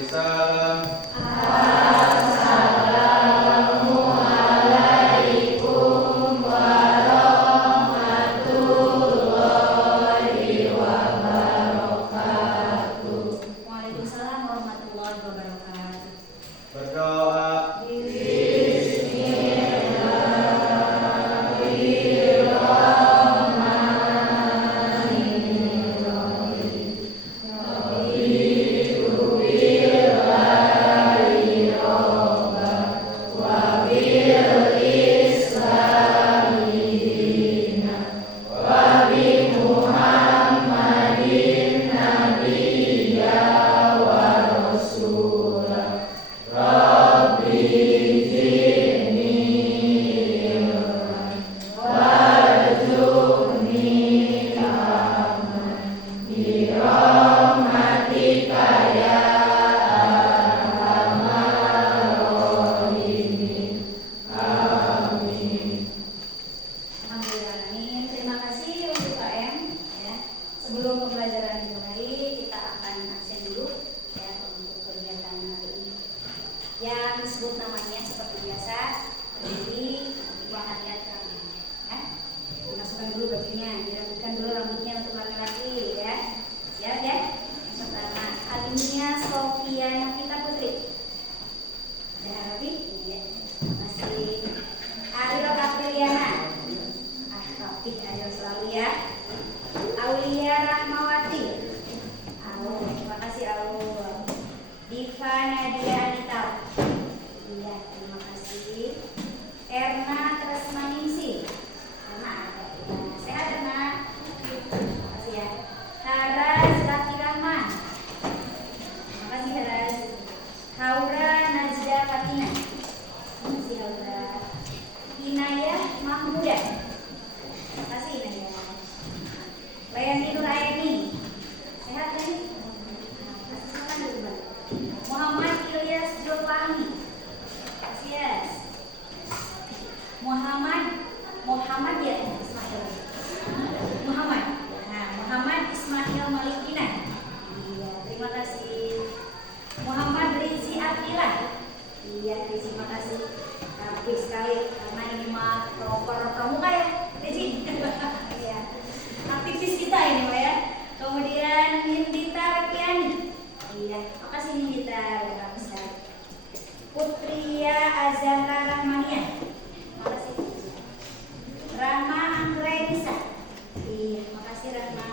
Waalaikumsalam. Assalamualaikum warahmatullahi wabarakatuh. Waalaikumsalam warahmatullahi wabarakatuh. Berdoa. Sebelum pembelajaran dimulai, kita akan absen dulu ya untuk kegiatan hari ini. Yang disebut namanya seperti biasa, berdiri, nanti lihat rambutnya, ya. Dimasukkan dulu bajunya, dirapikan dulu rambutnya untuk laki-laki, ya. Siap ya? Yang pertama, Alimia Sofiana Kita Putri. Ada rapi? Iya. Masih Ariel Apriliana. Rapi Ariel selalu ya. Aulia Rahmawati. Terima kasih Aul. Diva Nadia Anita. Iya, terima kasih. Erna Tresmaningsi. Erna ada. Sehat Erna. Terima kasih ya. Haraz Zaki Rahman. Terima kasih Haraz. Haura Najda Fatina. Terima kasih Haura. Inayah Mahmuda. Terima kasih Inayah. Layani Nuraini. Sehat kan? Silakan dulu. Muhammad Ilyas Jopani. Yes. Muhammad ya Ismail. Muhammad. Nah, Muhammad Ismail Malikina. Iya, terima kasih. Muhammad Rizi Abdillah. Iya, Rizi, terima kasih. Rapi sekali karena ini mah proper pramuka ya, Rizi. Iya. Aktivis kita ini Pak ya. Kemudian Nindita Rapiani. Iya, makasih Nindita, bagus sekali. Putria Azhara Rahmania. Makasih. Rama Anggrainisa. Iya, makasih Rama.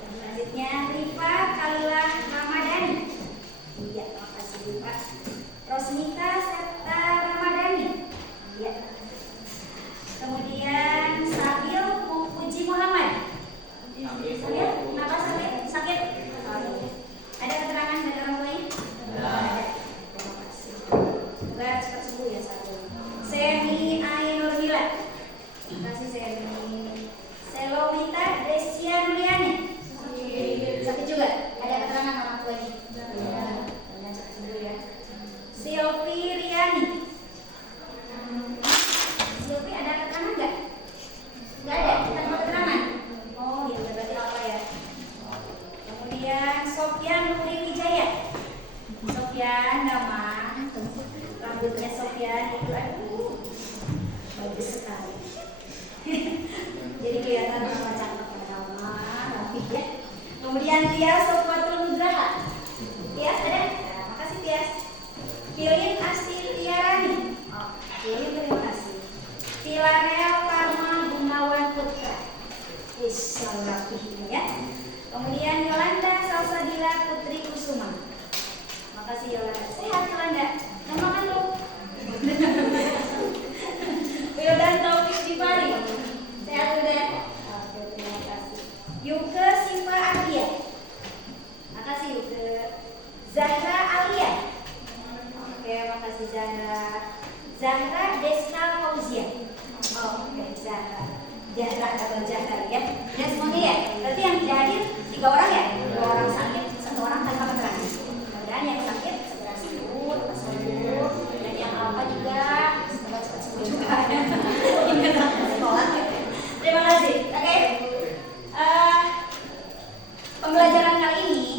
Selanjutnya Rifa Kalilah Ramadhani. Iya, makasih Rifa. Rosmita Septa Ramadhani. Iya. Kemudian Sabil Puji Muhammad. Sabil, kenapa Sabil? Sakit? Ada keterangan dari orang lain? Ada. Terima kasih. Semoga cepat sembuh ya Sabil. Seni Ainur Hila. Terima kasih Seni. Selomita Desia Nuliani. Sakit juga? Ada keterangan orang tuanya? Ya. Cepat sembuh ya. Silvi Riani. Silvi ada keterangan nggak? Nggak ada, tanpa keterangan. Oh, itu berarti apa ya? Kemudian Sofyan Nuri Wijaya. Sofyan nama rambutnya Sofyan itu aduh bagus sekali. Jadi kelihatan sama cakep sama rapi ya. Kemudian Tias Sofwatul Nugraha. Tias ada? Ya, makasih Tias. Kilin Asti Tiarani. Oh, Kilin terima kasih. Filarel Karma Gunawan Putra. Selalu rapi ya. Kemudian Yolanda Salsabila Putri Kusuma. Makasih Yolanda. Sehat Yolanda. Dan makan lu. Wildan Taufik Dipari. Sehat udah. Oke, terima kasih. Yuke Siva Alia. Makasih Yuke. Zahra Alia. Oke, makasih Zahra. Zahra Deska Fauzia. Oke, Zahra. Zahra atau Zahra ya. Dan semuanya ya. Berarti yang tidak hadir 3 orang ya. 2 orang sakit, 1 orang tanpa keterangan. Dan yang sakit segera sembuh, lepas sembuh. Dan yang apa juga semoga cepat sembuh juga. Ingat sekolah ya. Terima kasih. Oke. Pembelajaran kali ini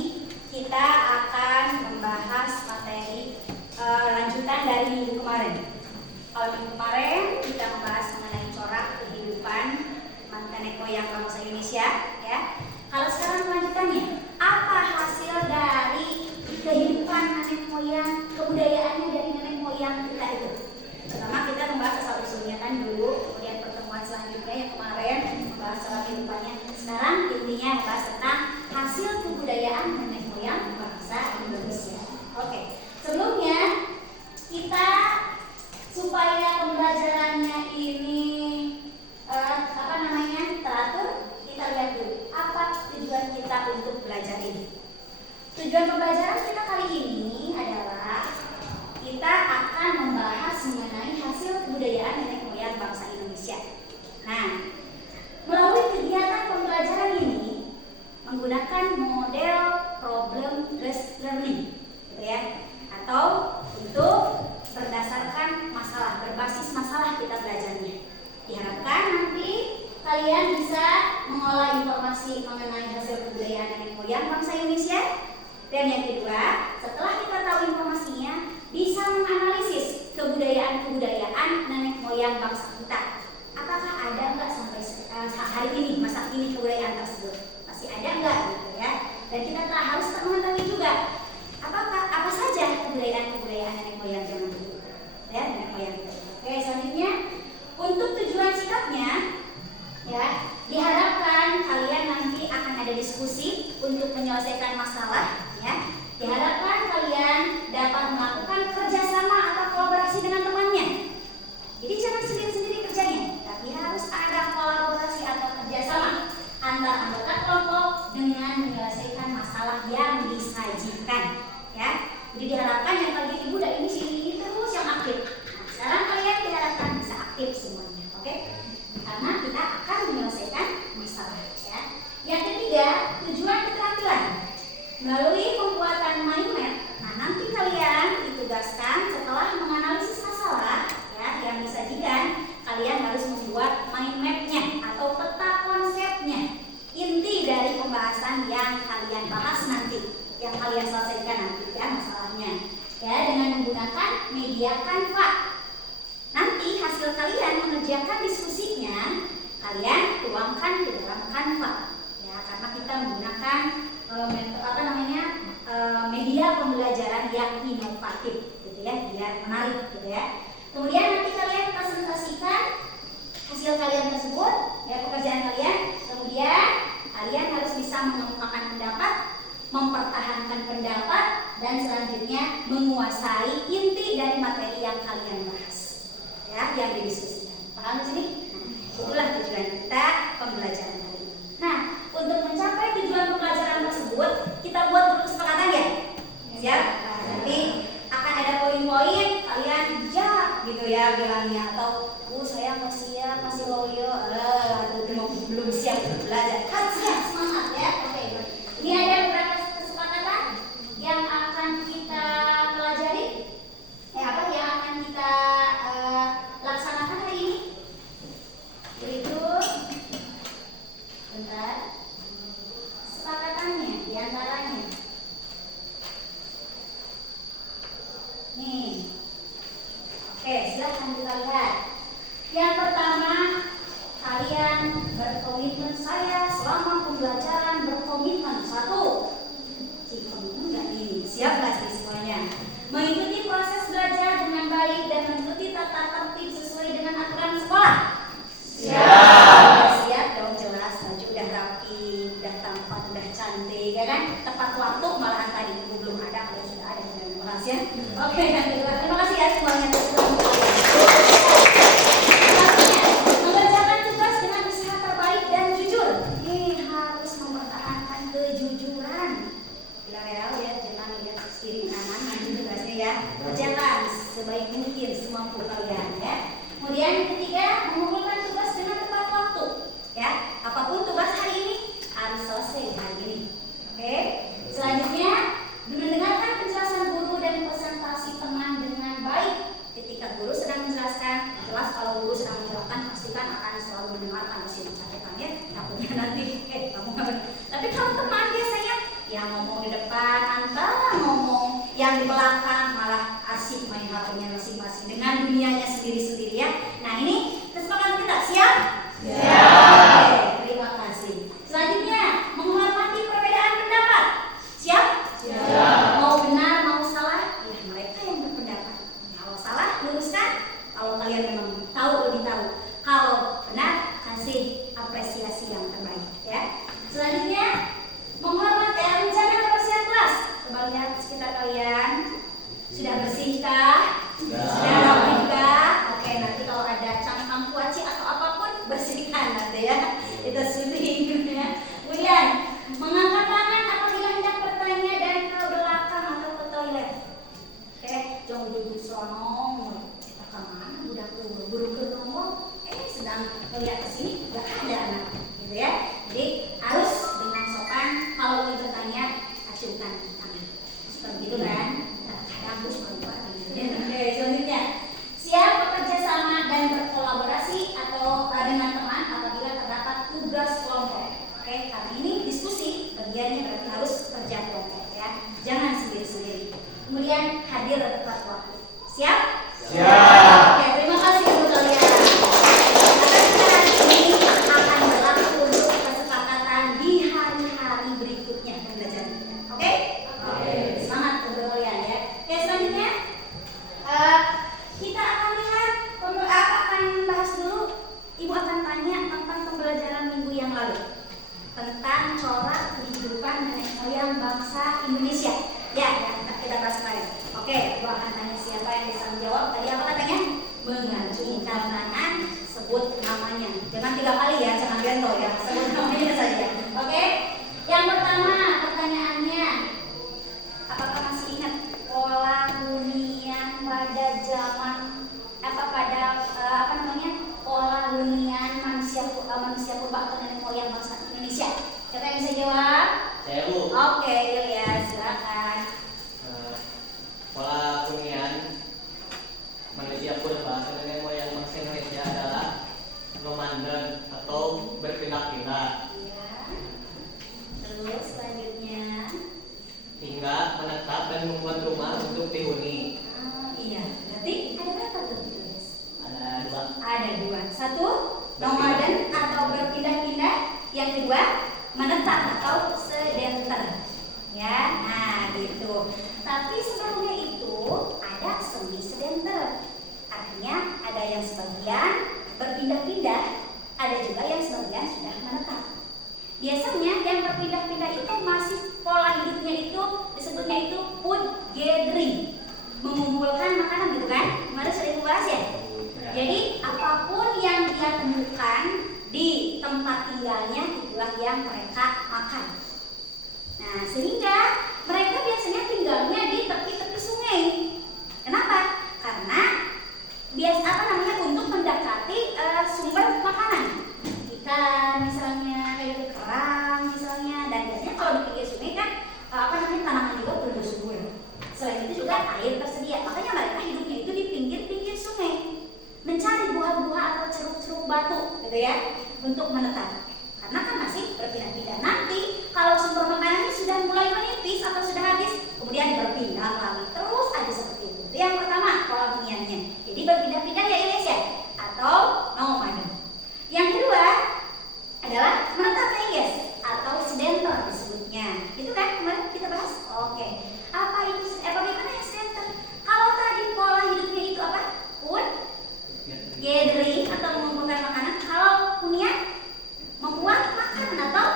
kita akan membahas kemarin kita membahas mengenai corak kehidupan nenek moyang bangsa Indonesia, ya. Kalau sekarang lanjutannya, apa hasil dari kehidupan nenek moyang, kebudayaannya dari nenek moyang kita itu? Pertama kita membahas asal usulnya kan dulu, kemudian pertemuan selanjutnya yang kemarin membahas soal kehidupannya. Sekarang intinya membahas tentang hasil kebudayaan nenek moyang bangsa Indonesia. Oke, sebelumnya kita supaya pembelajarannya ini teratur, kita lihat dulu apa tujuan kita untuk belajar ini. Tujuan pembelajaran kita kali ini adalah kita akan membahas mengenai hasil kebudayaan nenek moyang bangsa Indonesia. Nah, melalui kegiatan pembelajaran ini menggunakan model problem based learning, gitu ya, atau untuk berdasarkan masalah, berbasis masalah kita belajarnya. Diharapkan nanti kalian bisa mengolah informasi mengenai hasil kebudayaan nenek moyang bangsa Indonesia. Dan yang kedua, setelah kita tahu informasinya, bisa menganalisis kebudayaan nenek moyang bangsa kita. Apakah ada nggak sampai hari ini, masa kini kebudayaan tersebut? Masih ada nggak gitu ya? Dan kita harus mengetahui juga apa saja kebudayaan nenek moyang zaman dulu, ya, nenek moyang kita. Oke, selanjutnya untuk tujuan sikapnya, ya, diharapkan kalian nanti akan ada diskusi untuk menyelesaikan masalah, ya. Diharapkan kalian dapat melakukan kerjasama atau kolaborasi dengan temannya. Jadi jangan sendiri-sendiri kerjanya, tapi harus ada kolaborasi atau kerjasama antar anggota kelompok dengan menyelesaikan masalah yang disajikan, ya. Jadi diharapkan yang kali ibu dan ini terus yang aktif. Nah, sekarang kalian diharapkan bisa aktif semuanya, oke? Karena kita akan menyelesaikan masalah, ya. Yang ketiga, tujuan keterampilan melalui pembuatan mind map. Nah, nanti kalian ditugaskan setelah menganalisis masalah, ya, yang disajikan, kalian harus membuat mind mapnya atau peta konsepnya, inti dari pembahasan yang kalian bahas nanti, yang kalian selesaikan nanti, ya, masalahnya, ya, dengan menggunakan media Canva. Nanti hasil kalian mengerjakan diskusinya, kalian tuangkan di dalam Canva, ya, karena kita menggunakan media pembelajaran yang inovatif, gitu ya, biar menarik, gitu ya. Kemudian nanti kalian presentasikan hasil kalian tersebut, ya, pekerjaan kalian. Kemudian kalian harus bisa mengemukakan pendapat, mempertahankan pendapat, dan selanjutnya menguasai inti dari materi yang kalian bahas, ya, yang didiskusikan. Paham di sini? Nah, itulah tujuan kita pembelajaran kali ini. Nah, untuk mencapai tujuan pembelajaran tersebut, kita buat dulu kesepakatan, ya. Siap? Nah, nanti akan ada poin-poin, kalian jawab, gitu ya, bilangnya, atau saya masih siap, masih loyo, atau belum siap belajar. Harus siap, semangat, ya. Oke. Ini ada beberapa kesepakatan yang akan kita pelajari, yang akan kita laksanakan hari ini. Berikut, bentar, kesepakatannya diantaranya. Nih, oke, silahkan kita lihat. Yang pertama, kalian berkomitmen saya selama ngeliat ke sini nggak ada anak, gitu ya. Jadi harus dengan sopan. Kalau bertanya acungkan tangan, seperti itu kan. Kampus perempuan. Oke, selanjutnya siap bekerja sama dan berkolaborasi atau dengan teman apabila terdapat tugas kelompok. Oke, karena ini diskusi, bagiannya berarti harus kerja kelompok ya. Jangan sendiri-sendiri. Kemudian hadir tepat waktu. Siap? Siap. Oke, terima kasih untuk kalian. Acara ini akan berlaku untuk kesepakatan di hari-hari berikutnya pembelajaran kita. Oke? Oke. Semangat untuk kalian ya. Oke, selanjutnya kita akan lihat akan bahas dulu. Ibu akan tanya tentang pembelajaran minggu yang lalu tentang corak kehidupan nenek moyang bangsa Indonesia. Ya, kita bahas kemarin. Oke, ibu akan tanya siapa yang bisa menjawab. Tadi apa katanya? Mengacungkan tangan, sebut namanya. Jangan 3 kali ya, jangan bento ya. Sebut namanya saja. Oke. Yang pertama pertanyaannya, apakah masih ingat pola hunian pada zaman pola hunian manusia purba atau nenek moyang bangsa Indonesia? Siapa yang bisa jawab? Saya, Bu. Oke, Ilyas, silakan. Pola hunian manusia purba atau nenek moyang bangsa Indonesia adalah nomaden atau berpindah-pindah. Iya. Terus selanjutnya. Hingga menetap dan membuat rumah untuk dihuni. Iya, berarti ada berapa tuh? Ada 2. Ada 2. Satu, nomaden atau berpindah-pindah. Yang kedua, menetap atau sedenter. Ya, nah gitu. Tapi sebelumnya itu ada semi sedenter. Artinya ada yang sebagian berpindah-pindah, ada juga yang sebagian sudah menetap. Biasanya yang berpindah-pindah itu masih pola hidupnya itu disebutnya itu food gathering, mengumpulkan makanan gitu kan? Kemarin sudah dibahas ya. Jadi apapun yang dia temukan di tempat tinggalnya itulah yang mereka makan. Nah, sehingga mereka biasanya tinggalnya di tepi-tepi sungai. Kenapa? Karena untuk mendekati sumber makanan. Ikan misalnya, kayak kerang misalnya, dan biasanya kalau di pinggir sungai kan tanaman juga tumbuh subur. Selain itu juga air tersedia. Makanya mereka hidupnya itu di pinggir-pinggir sungai, mencari buah-buah atau ceruk-ceruk batu, gitu ya, untuk menetap. Karena kan masih berpindah-pindah. Nanti kalau sumber makanannya sudah mulai menipis atau sudah habis, kemudian berpindah lagi. Terus ada seperti itu. Itu yang pertama, pola huniannya. Jadi berpindah-pindah ya Indonesia atau nomaden. Yang kedua adalah menetap ya guys, atau sedenter disebutnya. Itu kan kemarin kita bahas. Oke. Apa itu? Bagaimana yang sedenter? Kalau tadi pola hidupnya itu apa? Food gathering atau mengumpulkan makanan. Kalau hunian membuat makanan atau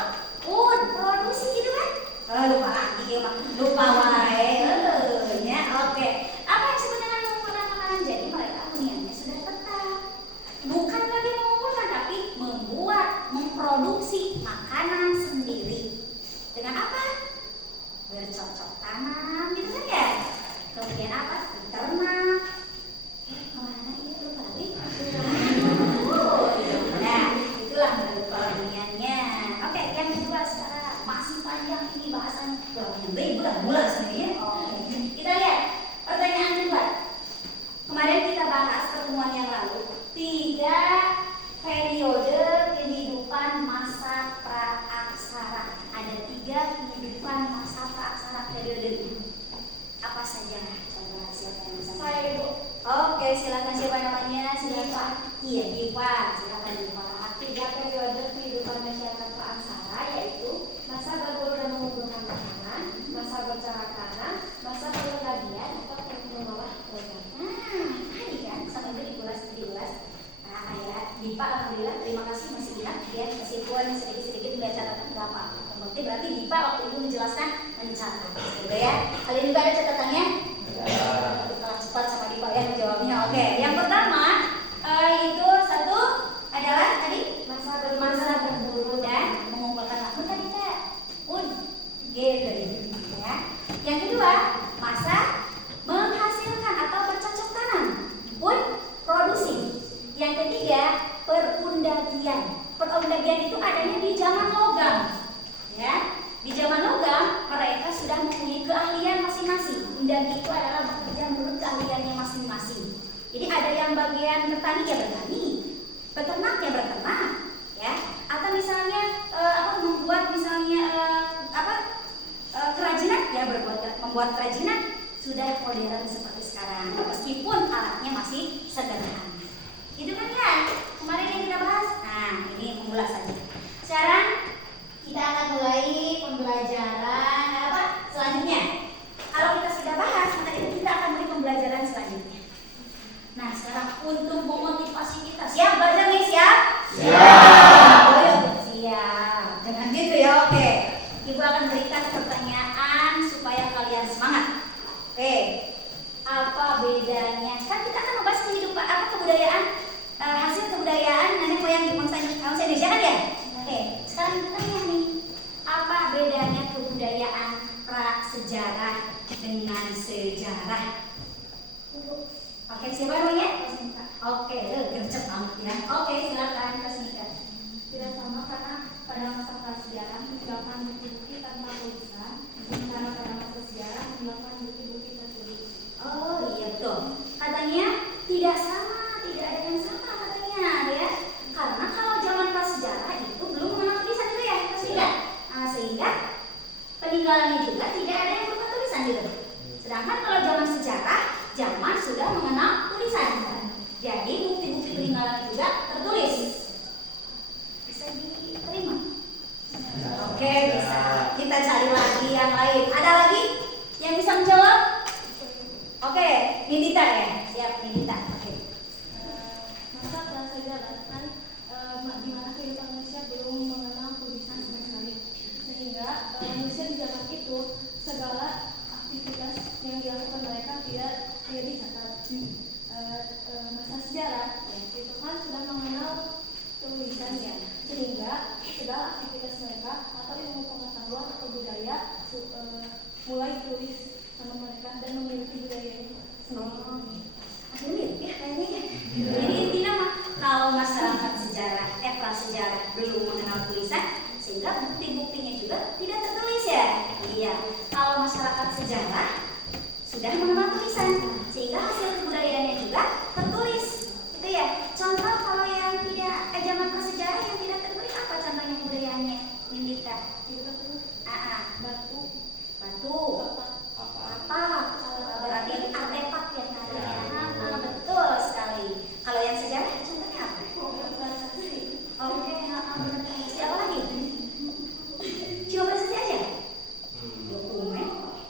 food produksi gitu kan? Lupa lagi ya, lupa wae. Ya, oke. Apa yang disebut dengan mengumpulkan makanan? Jadi mereka huniannya sudah tetap. Bukan lagi mengumpulkan, tapi membuat, memproduksi makanan sendiri. Dengan apa? Bercocok tanam gitu kan ya. Kemudian apa? Ternak. Kemana ya? Lupa lagi. Nah, itulah pola huniannya. Oke, yang kedua sekarang masih panjang ini bahasan. Yang bulan sebenarnya. Oke. Kita lihat pertanyaan kedua. Kemarin kita bahas pertemuan yang lalu 3 periode kehidupan masa praaksara. Ada 3 kehidupan masa praaksara periode. Apa saja? Coba siapa yang bisa? Saya, Ibu. Oke, silakan siapa namanya? Silakan. Iya, Diva. Silakan Diva. 3 periode kehidupan masyarakat praaksara yaitu masa berburu dan mengumpulkan makanan, masa bercocok tanam, masa pengembalian atau mengolah program. Tadi kan sama itu diulas. Nah, ya, Diva, alhamdulillah, terima kasih masih ingat ya, meskipun sedikit-sedikit melihat catatan nggak apa-apa. Berarti Diva waktu itu menjelaskan mencatat, gitu ya. Kalian juga ada catatannya? Cepat sama Diva ya menjawabnya. Oke, yang pertama itu satu adalah tadi masa berburu dan mengumpulkan makanan tadi kan food gathering ya. Yang kedua masa menghasilkan atau bercocok tanam food produksi. Yang ketiga berpindah bertani ya bertani, beternak ya beternak, ya. Atau misalnya membuat misalnya kerajinan ya membuat kerajinan sudah modern seperti sekarang, meskipun alatnya masih sederhana. Itu kan ya kemarin yang kita bahas. Nah ini mengulas saja. Sekarang kita akan mulai pembelajaran selanjutnya. Kalau kita sudah bahas, maka kita akan mulai pembelajaran selanjutnya. Nah sekarang untuk memotivasi kita, siap belajar nih? Siap? Siap. Siap. Jangan gitu ya, oke. Ibu akan berikan pertanyaan supaya kalian semangat. Oke. Apa bedanya? Kan kita akan membahas kehidupan kebudayaan, hasil kebudayaan nenek moyang di bangsa Indonesia kan ya? Oke. Sekarang kita tanya nih, apa bedanya kebudayaan prasejarah dengan sejarah? Oke, siapa namanya? Oke, gercep banget ya. Oke, silakan Kasnika. Tidak sama karena pada masa prasejarah meninggalkan bukti-bukti tanpa tulisan, karena pada masa sejarah meninggalkan bukti-bukti tertulis. Oh iya betul. Katanya tidak sama, tidak ada yang sama katanya ya. Karena kalau zaman prasejarah itu belum mengenal tulisan itu ya, sehingga peninggalannya juga tidak ada yang berupa tulisan gitu. Sedangkan kalau zaman sejarah, zaman sudah mengenal tulisan. Jadi bukti-bukti peninggalan juga tertulis. Bisa diterima? Oke, bisa. Kita cari lagi yang lain. Ada lagi yang bisa menjawab? Oke, Nindita ya. Siap, Nindita. Oke. Masa prasejarah kan di mana kehidupan manusia belum mengenal tulisan sama sekali, sehingga manusia di zaman itu segala aktivitas yang dilakukan mereka tidak dicatat. Masa sejarah itu kan sudah mengenal tulisan ya, sehingga segala aktivitas mereka atau ilmu pengetahuan atau budaya mulai ditulis sama mereka dan memiliki budaya itu. Mirip ya kayaknya ya. Jadi intinya mah kalau masyarakat prasejarah belum mengenal tulisan, sehingga bukti-buktinya juga tidak tertulis ya. Iya. Kalau masyarakat sejarah sudah mengenal tulisan, sehingga hasil kebudayaannya juga tertulis. Itu ya. Contoh kalau yang tidak zaman prasejarah yang tidak tertulis apa contohnya kebudayaannya? Nindita. Batu, Apa? Berarti artefak yang ada. Betul sekali. Kalau yang sejarah contohnya apa? Oke, benar. Siapa lagi? Cuma prestasi aja. Dokumen,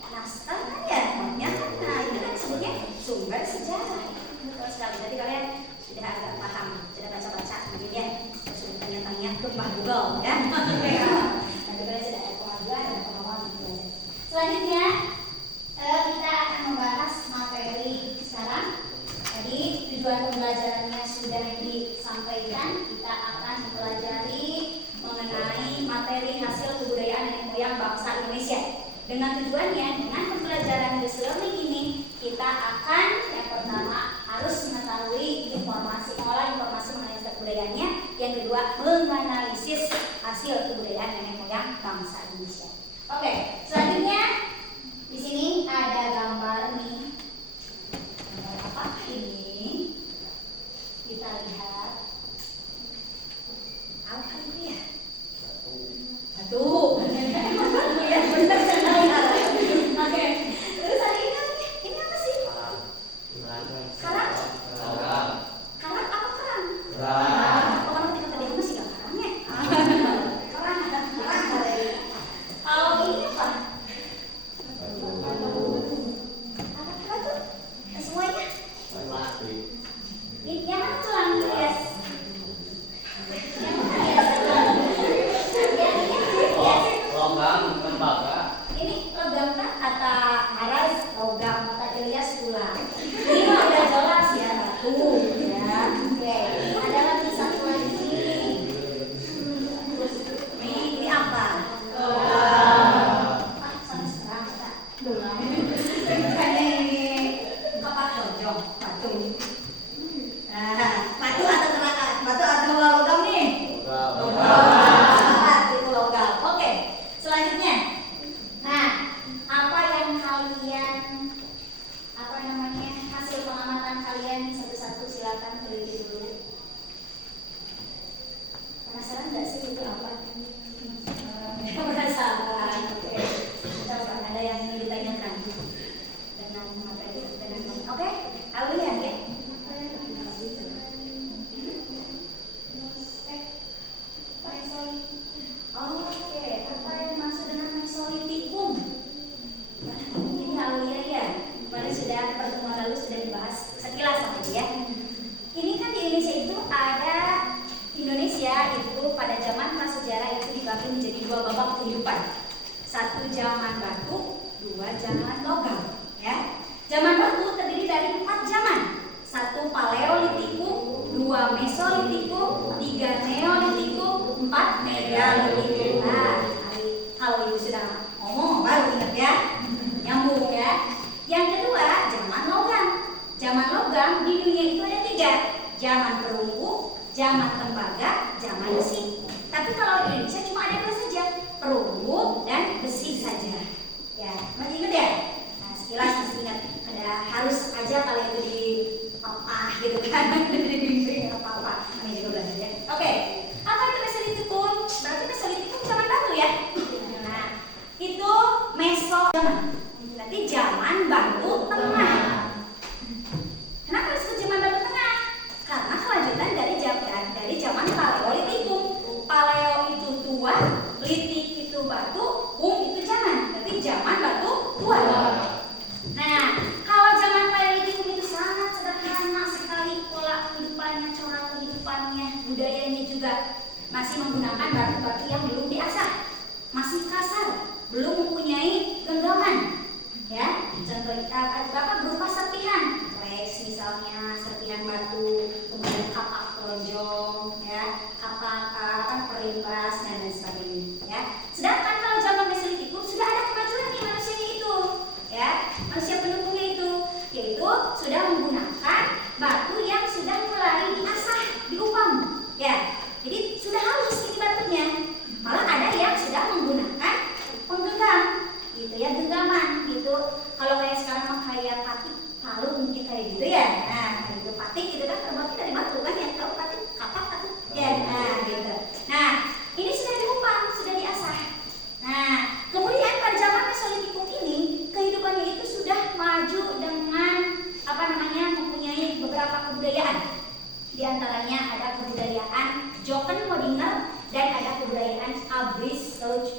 naskah kan ya, banyak kan. Nah, ini kan sebutnya sumber sejarah. Betul sekali. Jadi kalian sudah agak paham, sudah baca-baca mungkin ya. Sudah tanya-tanya ke Pak Google ya. Oke. Nanti kalian sudah ada kemajuan dan pengalaman belajar. Selanjutnya kita akan membahas materi sekarang. Tadi tujuan pembelajarannya sudah disampaikan. Kita akan mempelajari mengenai materi hasil kebudayaan nenek moyang bangsa Indonesia. Dengan tujuannya, dengan pembelajaran this learning ini, kita akan yang pertama harus mengetahui mengolah informasi mengenai hasil kebudayaannya. Yang kedua, menganalisis hasil kebudayaan nenek moyang bangsa Indonesia. Oke, selanjutnya di sini ada gambar nih. Gambar apa ini? Kita lihat. Apa ini ya? Batu. Ya benar sekali. Oke. Terus ada ini apa sih? Karang. Karang apa kerang? Orang ketika tadi masih gak karangnya. Kerang ada kerang ada. Kalau ini apa? Apa tuh? Semuanya? Ini yang mana tulang hias? Yang mana hias? Logam, tembaga. Ini logam kan kata Haras, logam kata Ilyas tulang. Ini mah udah jelas ya batu ya. Oke. Ada lagi satu kehidupan. 1 zaman batu, 2 zaman logam. Ya, zaman batu terdiri dari 4 zaman. 1 paleolitikum, 2 mesolitikum, 3 neolitikum, 4 megalitikum. Nah, kalau ibu sudah ngomong baru ingat ya, nyambung ya. Yang kedua, zaman logam. Zaman logam di dunia itu ada 3. Zaman perunggu, zaman tembaga, zaman besi. Tapi kalau di Indonesia cuma ada 2 saja, perunggu dan besi saja. Ya, masih ingat ya? Nah, sekilas masih ingat. Ada harus aja kalau itu di apa gitu kan, di bimbing apa-apa. Ini juga belajar ya. Oke, apa itu mesolitikum? Berarti mesolitikum zaman batu ya. Nah, itu meso zaman. Berarti zaman batu tengah. Kenapa disebut zaman batu tengah? Karena kelanjutan dari zaman paleolitikum. Paleo itu tua, litik itu batu, itu zaman. Berarti zaman batu tua. Nah, kalau zaman paleolitikum itu sangat sederhana sekali pola kehidupannya, corak kehidupannya, budayanya juga masih menggunakan batu-batu yang belum diasah, masih kasar, belum mempunyai genggaman. Ya, contoh apa berupa serpihan, rex misalnya, serpihan batu, kemudian kapak lonjong, ya, kapak perimbas dan lain sebagainya. Ya, sedangkan kalau zaman mesolitikum sudah ada kemajuan nih manusianya itu, ya, manusia pendukungnya itu, yaitu sudah menggunakan batu yang sudah mulai diasah, diupam, ya. Jadi sudah halus ini batunya. Malah ada yang sudah menggunakan penggenggam, gitu ya, genggaman gitu. Kalau kayak sekarang kayak patik, palu mungkin kayak gitu ya. Nah, itu patik gitu kan terbuatnya dari batu kan ya. Kalau patik kapak patik ya, nah gitu. Nah, ini sudah diupam, sudah diasah. Nah, kemudian pada zaman mesolitikum ini kehidupannya itu sudah maju dengan apa namanya, mempunyai beberapa kebudayaan. Di antaranya ada kebudayaan Joken-Modinger dan ada kebudayaan Abrys-Rouge.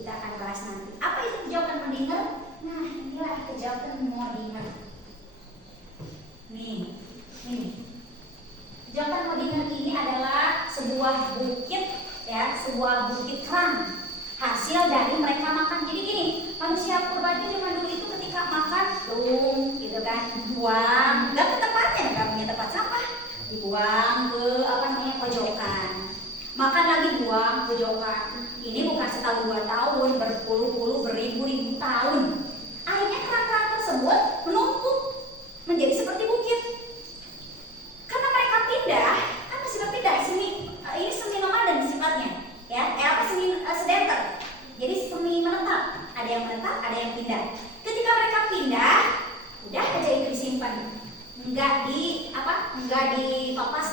Kita akan bahas nanti. Apa itu Joken-Modinger? Nah, inilah Joken-Modinger. Nih, ini. Joken-Modinger ini adalah sebuah bukit, ya, sebuah bukit kerang. Hasil dari mereka makan. Jadi gini, manusia purba itu zaman dulu itu ketika makan, gitu kan, buang, nggak ke tempatnya, nggak punya tempat sampah, dibuang ke apa namanya pojokan. Makan lagi buang pojokan. Ini bukan setahun 2 tahun, berpuluh-puluh, beribu-ribu tahun. Akhirnya kerang-kerang tersebut menumpuk menjadi seperti bukit. Karena mereka pindah, kan masih berpindah ini semi nomaden sifatnya, ya, semi sedenter. Jadi semi menetap, ada yang menetap, ada yang pindah. Ketika mereka pindah, udah aja itu disimpan, enggak dipapas,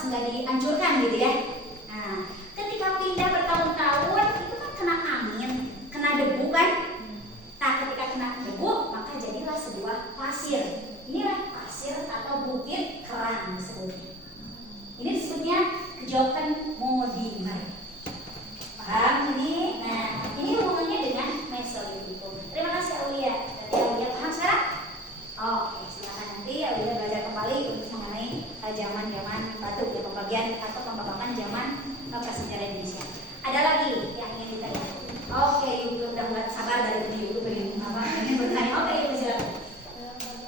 enggak dihancurkan gitu ya. Nah, ketika pindah bertahun-tahun itu kan kena angin, kena debu kan. Nah, ketika kena debu maka jadilah sebuah pasir. Inilah pasir atau bukit kerang disebutnya. Ini disebutnya Joken-Modinger. Paham ini? Nah, ini hubungannya dengan mesolitikum. Terima kasih Aulia. Jadi Aulia paham sekarang? Oke, silakan nanti Aulia belajar kembali untuk mengenai zaman-zaman batu, ya, pembagian atau pembabakan zaman prasejarah Indonesia. Ada lagi yang ingin ditanyakan? Oke, Ibu udah nggak sabar dari tadi, Ibu pengen apa? Pengen bertanya. Oke, Ibu silakan.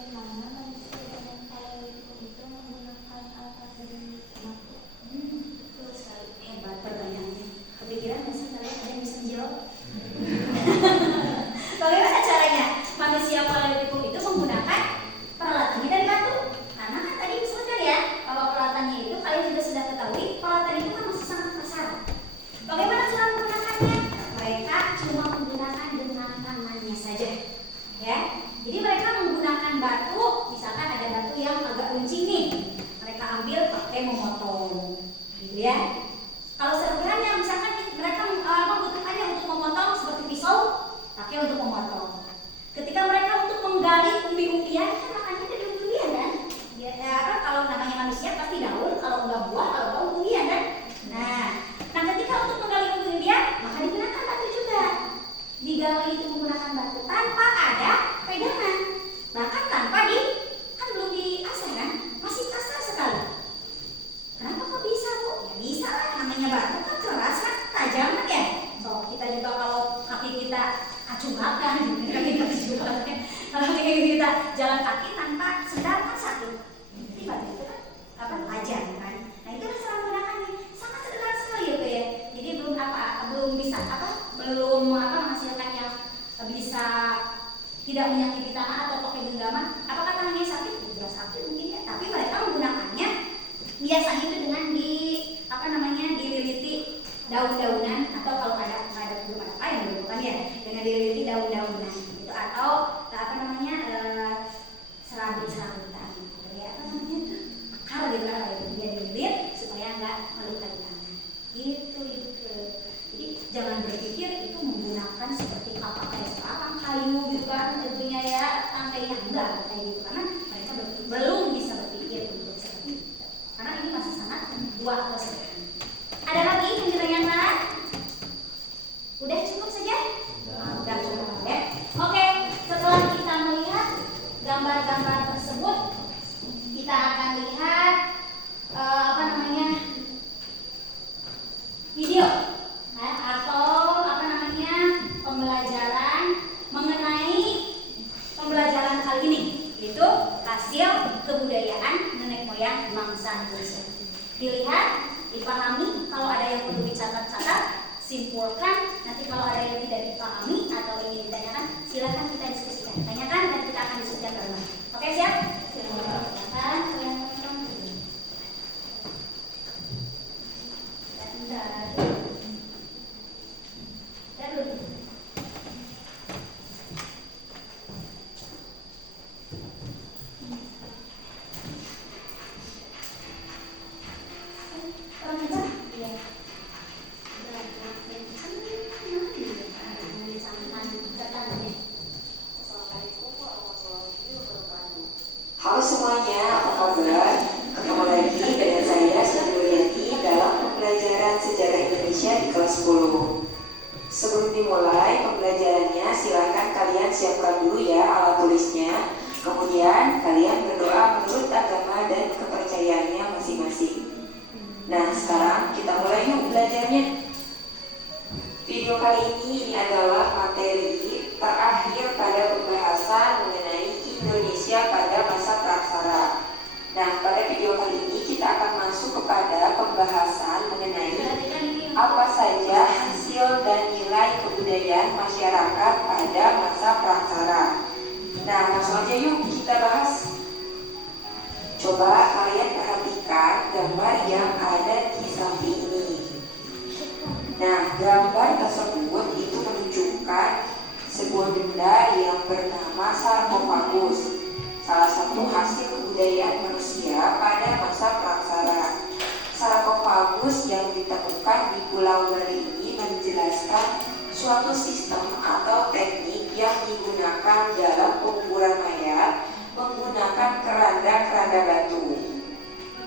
Bagaimana manusia zaman paleolitikum itu menggunakan alat dari batu? Betul sekali. Hebat pertanyaannya. Kepikiran nggak sih kalian ada yang bisa menjawab? Bagaimana caranya manusia paleolitikum itu menggunakan peralatannya dari batu? Karena kan tadi disebutkan ya bahwa peralatannya itu kalian juga sudah ketahui, peralatan itu kan masih sangat kasar. Bagaimana cara menggunakannya? Mereka cuma menggunakan dengan tangannya saja, ya. Jadi mereka menggunakan batu, misalkan ada batu yang agak runcing nih, mereka ambil pakai memotong, gitu ya. Kalau serpihannya misalkan mereka membutuhkannya untuk memotong seperti pisau, pakai untuk memotong. Ketika mereka untuk menggali umbi-umbian, kan makannya dari umbi-umbian kan? Ya, kalau namanya manusia pasti daun, kalau enggak buah, kalau enggak umbi-umbian kan? Nah, ketika untuk menggali umbi-umbian, maka digunakan batu juga. Digali itu menggunakan batu tanpa ada pegangan, bahkan tanpa kan belum diasah kan? Masih kasar sekali. Kenapa kok bisa, Bu? Ya bisa lah. itu dengan dililiti daun-daunan, atau kalau belum ada payung bukan ya, dengan dililiti daun-daunan gitu, atau serabut-serabutan gitu ya, akar gitu lah, dia dililit supaya nggak melukai tangan gitu. Jadi jangan berpikir itu menggunakan seperti apa kayak sekarang kayu gitu kan, tentunya ya tangkainya enggak kayak gitu, karena mereka belum bisa berpikir untuk seperti itu, karena ini masih sangat buah atau sederhana. Ada lagi yang ditanyakan? Udah cukup saja? Udah cukup ya. Oke, setelah kita melihat gambar-gambar tersebut, kita akan lihat video atau pembelajaran mengenai pembelajaran kali ini, yaitu hasil kebudayaan nenek moyang bangsa Indonesia. Dilihat, dipahami, kalau ada yang perlu dicatat-catat, simpulkan. Nanti kalau ada yang tidak dipahami atau ingin ditanyakan, silakan kita diskusikan. Tanyakan dan kita akan diskusikan bareng. Oke, siap? Silakan. Halo semuanya, apa kabar? Ketemu lagi dengan saya Siti Nuryanti dalam pembelajaran sejarah Indonesia di kelas 10. Sebelum dimulai pembelajarannya, silakan kalian siapkan dulu ya alat tulisnya. Kemudian kalian berdoa menurut agama dan kepercayaannya masing-masing. Nah, sekarang kita mulai yuk belajarnya. Video kali ini adalah materi terakhir pada pembahasan mengenai Indonesia pada masa praksara. Nah, pada video kali ini kita akan masuk kepada pembahasan mengenai apa saja hasil dan nilai kebudayaan masyarakat pada masa praksara. Nah, langsung aja yuk kita bahas. Coba kalian perhatikan gambar yang ada di samping ini. Nah, gambar tersebut itu menunjukkan sebuah benda yang bernama sarkofagus, salah satu hasil kebudayaan manusia pada masa praksara. Sarkofagus yang ditemukan di Pulau Bali ini menjelaskan suatu sistem atau teknik yang digunakan dalam penguburan mayat menggunakan keranda-keranda batu.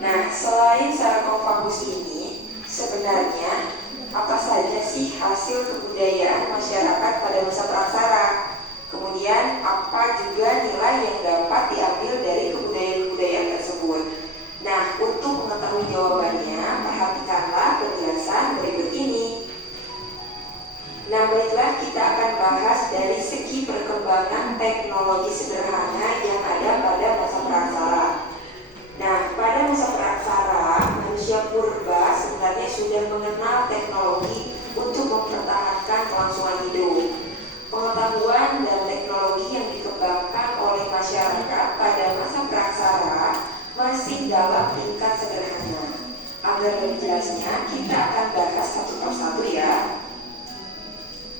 Nah, selain sarkofagus ini, sebenarnya apa saja sih hasil kebudayaan masyarakat pada masa praksara? Kemudian apa juga nilai yang dapat diambil dari kebudayaan-kebudayaan tersebut? Nah, untuk mengetahui jawabannya, perhatikanlah penjelasan berikut ini. Nah, baiklah kita akan bahas dari segi perkembangan teknologi sederhana yang ada pada masa praksara. Nah, pada masa praksara, manusia purba sebenarnya sudah mengenal teknologi untuk mempertahankan kelangsungan hidup. Pengetahuan dan teknologi yang dikembangkan oleh masyarakat pada masa praksara masih dalam tingkat sederhana. Agar lebih jelasnya, kita akan bahas satu persatu ya.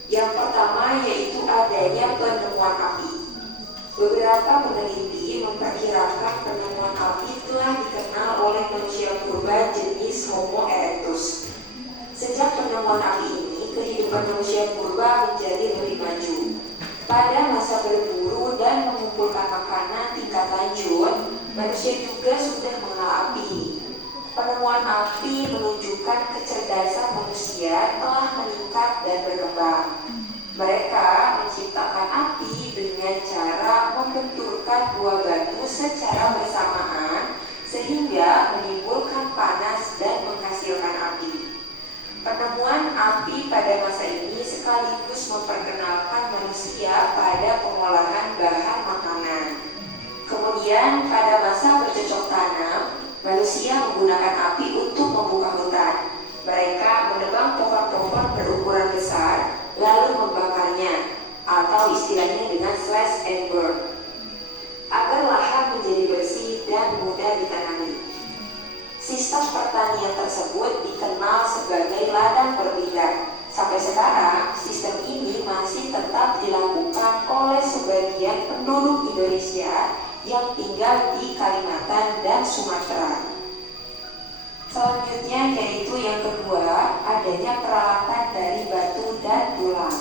Yang pertama yaitu adanya penemuan api. Beberapa peneliti memperkirakan penemuan api telah dikenal oleh manusia purba jenis Homo erectus. Sejak penemuan api ini, kehidupan manusia purba menjadi lebih maju. Pada masa berburu dan mengumpulkan makanan tingkat lanjut, manusia juga sudah mengenal api. Penemuan api menunjukkan kecerdasan manusia telah meningkat dan berkembang. Mereka menciptakan api dengan cara membenturkan dua batu secara bersamaan sehingga menimbulkan panas dan menghasilkan api. Penemuan api pada masa ini sekaligus memperkenalkan manusia pada pengolahan bahan makanan. Kemudian pada masa bercocok tanam, manusia menggunakan api untuk membuka hutan. Mereka menebang pohon-pohon berukuran besar lalu membakarnya, atau istilahnya dengan slash and burn, agar lahan menjadi bersih dan mudah ditanami. Sistem pertanian tersebut dikenal sebagai ladang berpindah. Sampai sekarang, sistem ini masih tetap dilakukan oleh sebagian penduduk Indonesia yang tinggal di Kalimantan dan Sumatera. Selanjutnya yaitu yang kedua, adanya peralatan dari batu dan tulang.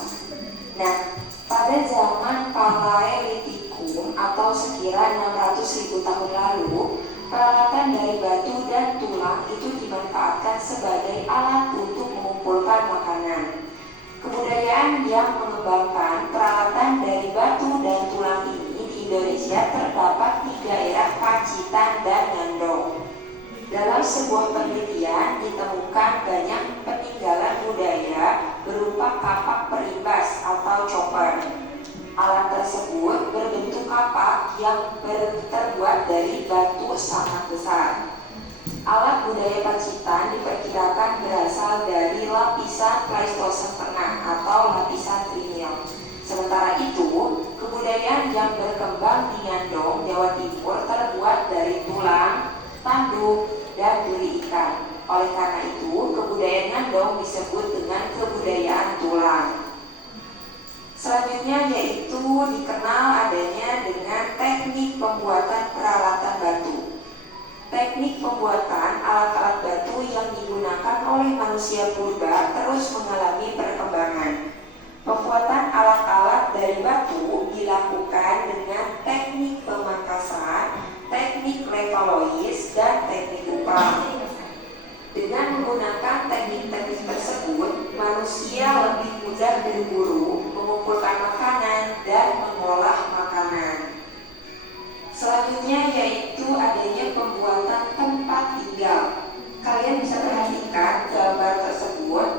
Nah, pada zaman Paleolitikum atau sekira 600.000 tahun lalu, peralatan dari batu dan tulang itu dimanfaatkan sebagai alat untuk mengumpulkan makanan. Kebudayaan yang mengembangkan peralatan dari batu dan tulang ini di Indonesia terdapat di daerah Pacitan dan Ngandong. Dalam sebuah penelitian ditemukan banyak peninggalan budaya berupa kapak perimbas atau chopper. Alat tersebut berbentuk kapak yang terbuat dari batu sangat besar. Alat budaya Pacitan diperkirakan berasal dari lapisan Pleistosen Tengah atau lapisan Trinium. Sementara itu, kebudayaan yang berkembang di Ngandong, Jawa Timur terbuat dari tulang, tanduk, dan duri ikan. Oleh karena itu, kebudayaan Ngandong disebut dengan kebudayaan tulang. Selanjutnya yaitu dikenal adanya dengan teknik pembuatan peralatan batu. Teknik pembuatan alat-alat batu yang digunakan oleh manusia purba terus mengalami perkembangan. Pembuatan alat-alat dari batu dilakukan dengan teknik pemangkasan, teknik levalois, dan teknik upal. Dengan menggunakan teknik-teknik tersebut, manusia lebih mudah berburu, mengumpulkan makanan, dan mengolah makanan. Selanjutnya yaitu adanya pembuatan tempat tinggal. Kalian bisa perhatikan gambar tersebut.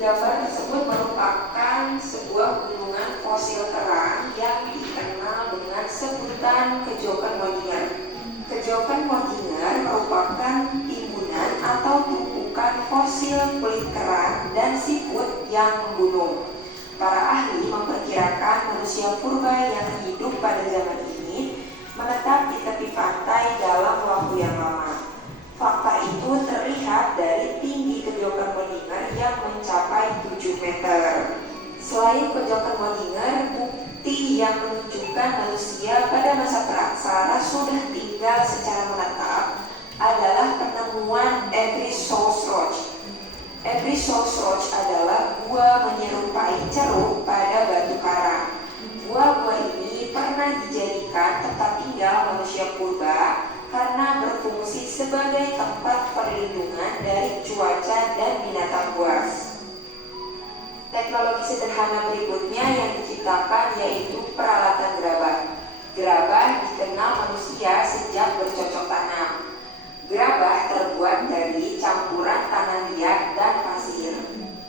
Gambar tersebut merupakan sebuah gunungan fosil kerang yang dikenal dengan sebutan Kejokan Modinger. Kejokan Modinger merupakan timbunan atau tumpukan fosil kulit kerang dan siput yang menggunung. Para ahli memperkirakan manusia purba yang hidup pada zaman ini menetap di tepi pantai dalam waktu yang lama. Fakta itu terlihat dari tinggi Kejokan Modinger yang mencapai 7 meter. Selain Kejokan Modinger, bukti yang menunjukkan manusia pada masa praksara sudah tinggal secara menetap adalah penemuan Every Souls Rock. Every Souls Rock adalah gua menyerupai ceruk pada batu karang. Gua-gua ini pernah dijadikan tempat tinggal manusia purba karena berfungsi sebagai tempat perlindungan dari cuaca dan binatang buas. Teknologi sederhana berikutnya yang diciptakan yaitu peralatan gerabah. Gerabah dikenal manusia sejak bercocok tanam. Gerabah terbuat dari campuran tanah liat dan pasir.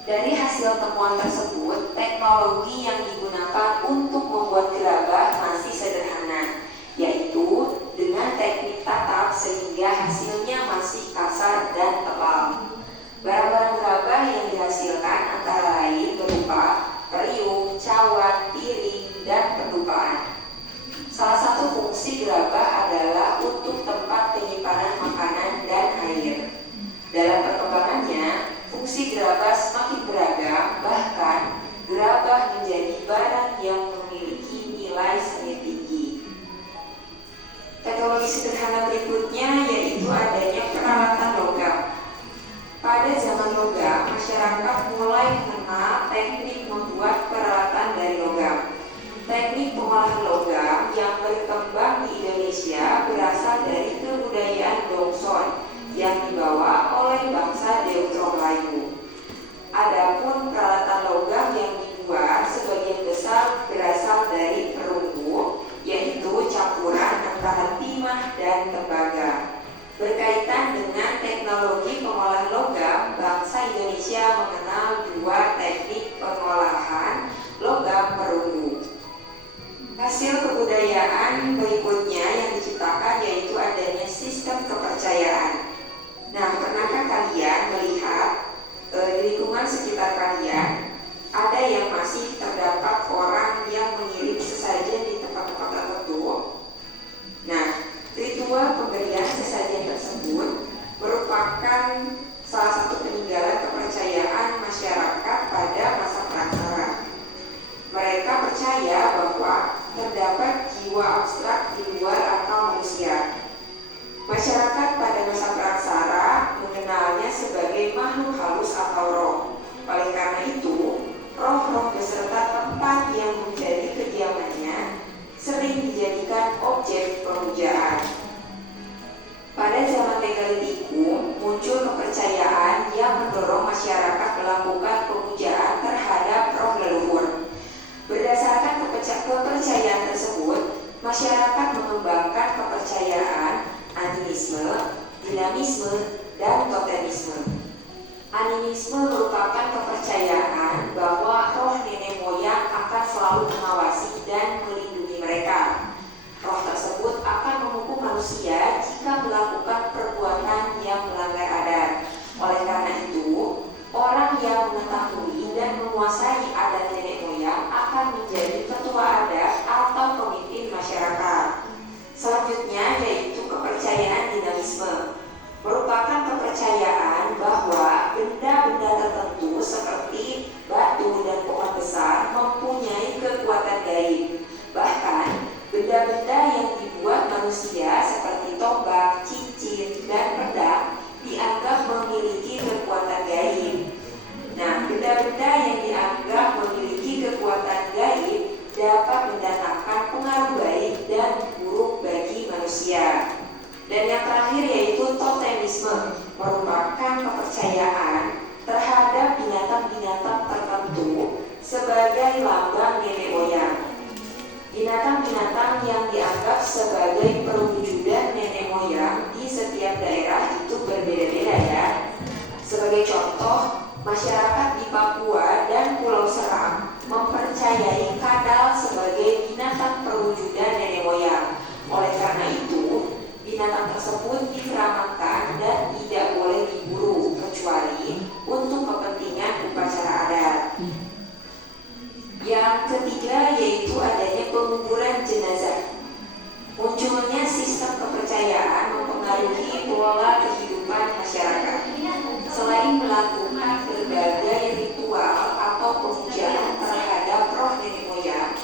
Dari hasil temuan tersebut, teknologi yang digunakan untuk membuat gerabah masih sederhana, yaitu dengan teknik tatap sehingga hasilnya masih kasar dan tebal. Barang-barang gerabah yang dihasilkan antara lain berupa periuk, cawan, piring, dan pendupaan. Salah satu fungsi gerabah adalah untuk tempat penyimpanan makanan dan air. Dalam perkembangannya, fungsi gerabah semakin beragam, bahkan gerabah menjadi barang yang memiliki nilai seni tinggi. Teknologi sederhana berikutnya yaitu adanya peralatan masyarakat melakukan pemujaan terhadap roh leluhur. Berdasarkan kepercayaan tersebut, masyarakat mengembangkan kepercayaan animisme, dinamisme, dan totemisme. Animisme merupakan kepercayaan bahwa roh nenek moyang akan selalu mengawasi dan melindungi mereka. Roh tersebut akan menghukum manusia jika melakukan perbuatan yang melanggar adat. Oleh karena itu, orang yang mengetahui dan menguasai adat nenek moyang akan menjadi ketua adat atau pemimpin masyarakat. Selanjutnya yaitu kepercayaan dinamisme. Merupakan kepercayaan bahwa benda-benda tertentu seperti batu dan pohon besar mempunyai kekuatan gaib. Bahkan, benda-benda yang dibuat manusia seperti tombak, cincin, dan pedang dianggap memiliki kekuatan gaib. Nah, benda-benda yang dianggap memiliki kekuatan gaib dapat mendatangkan pengaruh baik dan buruk bagi manusia. Dan yang terakhir yaitu totemisme, merupakan kepercayaan terhadap binatang-binatang tertentu sebagai lambang nenek moyang. Binatang-binatang yang dianggap sebagai perwujudan nenek moyang di setiap daerah itu berbeda-beda ya. Sebagai contoh, masyarakat di Papua dan Pulau Seram mempercayai kadal sebagai binatang perwujudan nenek moyang. Oleh karena itu, binatang tersebut dikeramatkan dan tidak boleh diburu kecuali untuk kepentingan upacara adat. Yang ketiga yaitu adanya penguburan jenazah. Munculnya sistem kepercayaan mempengaruhi pola kehidupan masyarakat. Selain melakukan berbagai ritual atau pemujaan terhadap roh nenek moyang,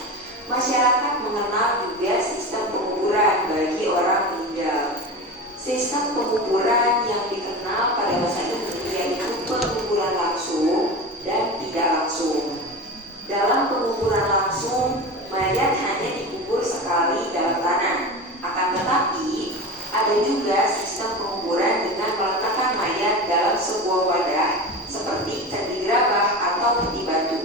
masyarakat mengenal juga sistem penguburan bagi orang meninggal. Sistem penguburan yang dikenal pada masa ini yaitu penguburan langsung dan tidak langsung. Dalam penguburan langsung, mayat hanya dikubur sekali dalam tanah. Akan tetapi, ada juga sistem penguburan dengan meletakkan mayat dalam sebuah wadah seperti candi gerabah atau peti batu.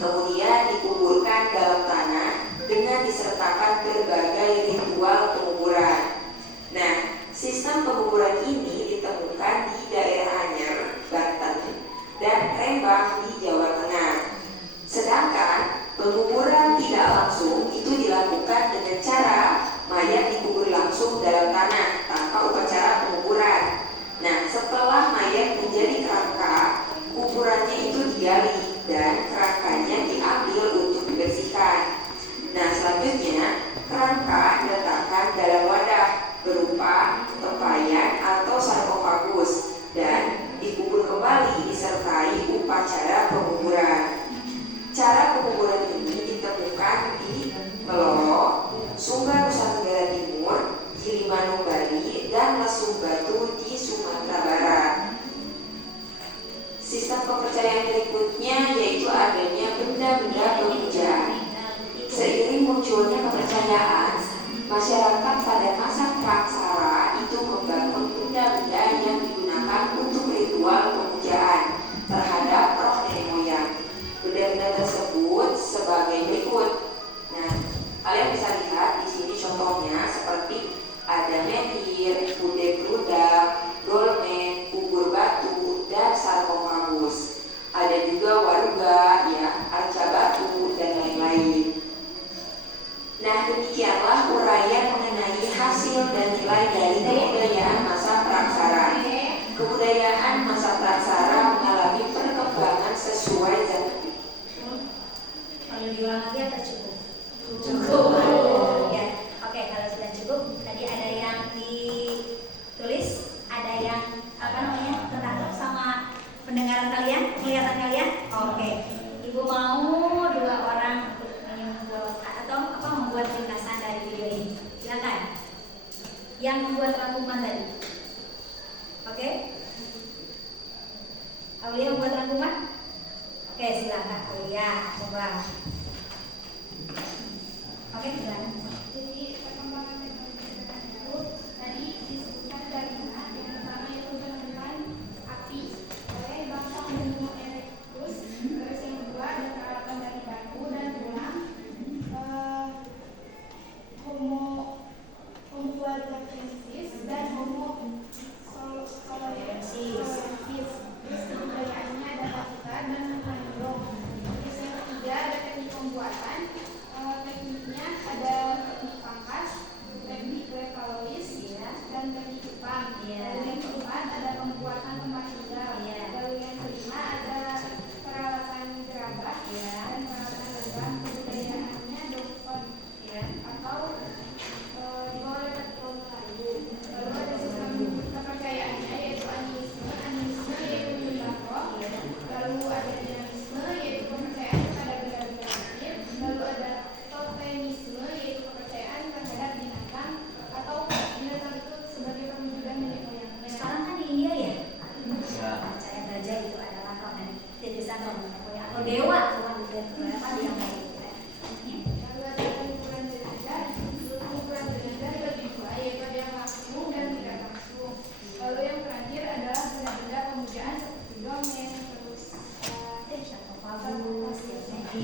Kemudian dikuburkan dalam tanah dengan disertakan berbagai ritual penguburan. Nah, sistem penguburan ini ditemukan di daerah Anyer, Banten, dan Rembang di Jawa Tengah. Sedangkan penguburan tidak langsung itu dilakukan dengan cara mayat dikubur langsung dalam tanah tanpa upacara penguburan. Nah, setelah mayat menjadi kerangka, kuburannya itu digali dan kerangkanya diambil untuk dibersihkan. Nah, selanjutnya kerangka diletakkan dalam wadah berupa tempayan atau sarkofagus dan dikubur kembali disertai upacara penguburan. Cara penguburan ini ditemukan di Meloro, Sumba Nusa Tenggara Timur, Gilimanuk Bali, dan Lesung Batu di Sumatera Barat. Sistem kepercayaan berikutnya yaitu adanya benda-benda pemujaan. Seiring munculnya kepercayaan, masyarakat pada masa praksara itu membangun benda-benda yang digunakan untuk ritual pemujaan terhadap roh nenek moyang. Benda-benda tersebut sebagai berikut. Nah, kalian bisa lihat di sini contohnya seperti ada menhir, budek berudak, dolmen, kubur batu, dan sarkofagus. Ada juga waruga, ya, arca batu, dan lain-lain. Nah, demikianlah uraian mengenai hasil dan nilai dari kebudayaan masa praksara. Kebudayaan masa praksara mengalami perkembangan sesuai zaman. Kalau diulang lagi atau cukup? Cukup. Ya, oke, kalau sudah cukup, tadi ada yang ditulis, ada yang tertangkap sama pendengaran kalian, kelihatan kalian? Oke, Ibu mau 2 orang untuk menyimpulkan atau membuat ringkasan dari video ini. Silakan. Yang membuat rangkuman tadi. Oke? Aulia membuat rangkuman? Oke, silakan Aulia, coba. Oke, silakan. Jadi perkembangan teknologi itu tadi disebutkan dari mana? Yang pertama itu menemukan api oleh bangsa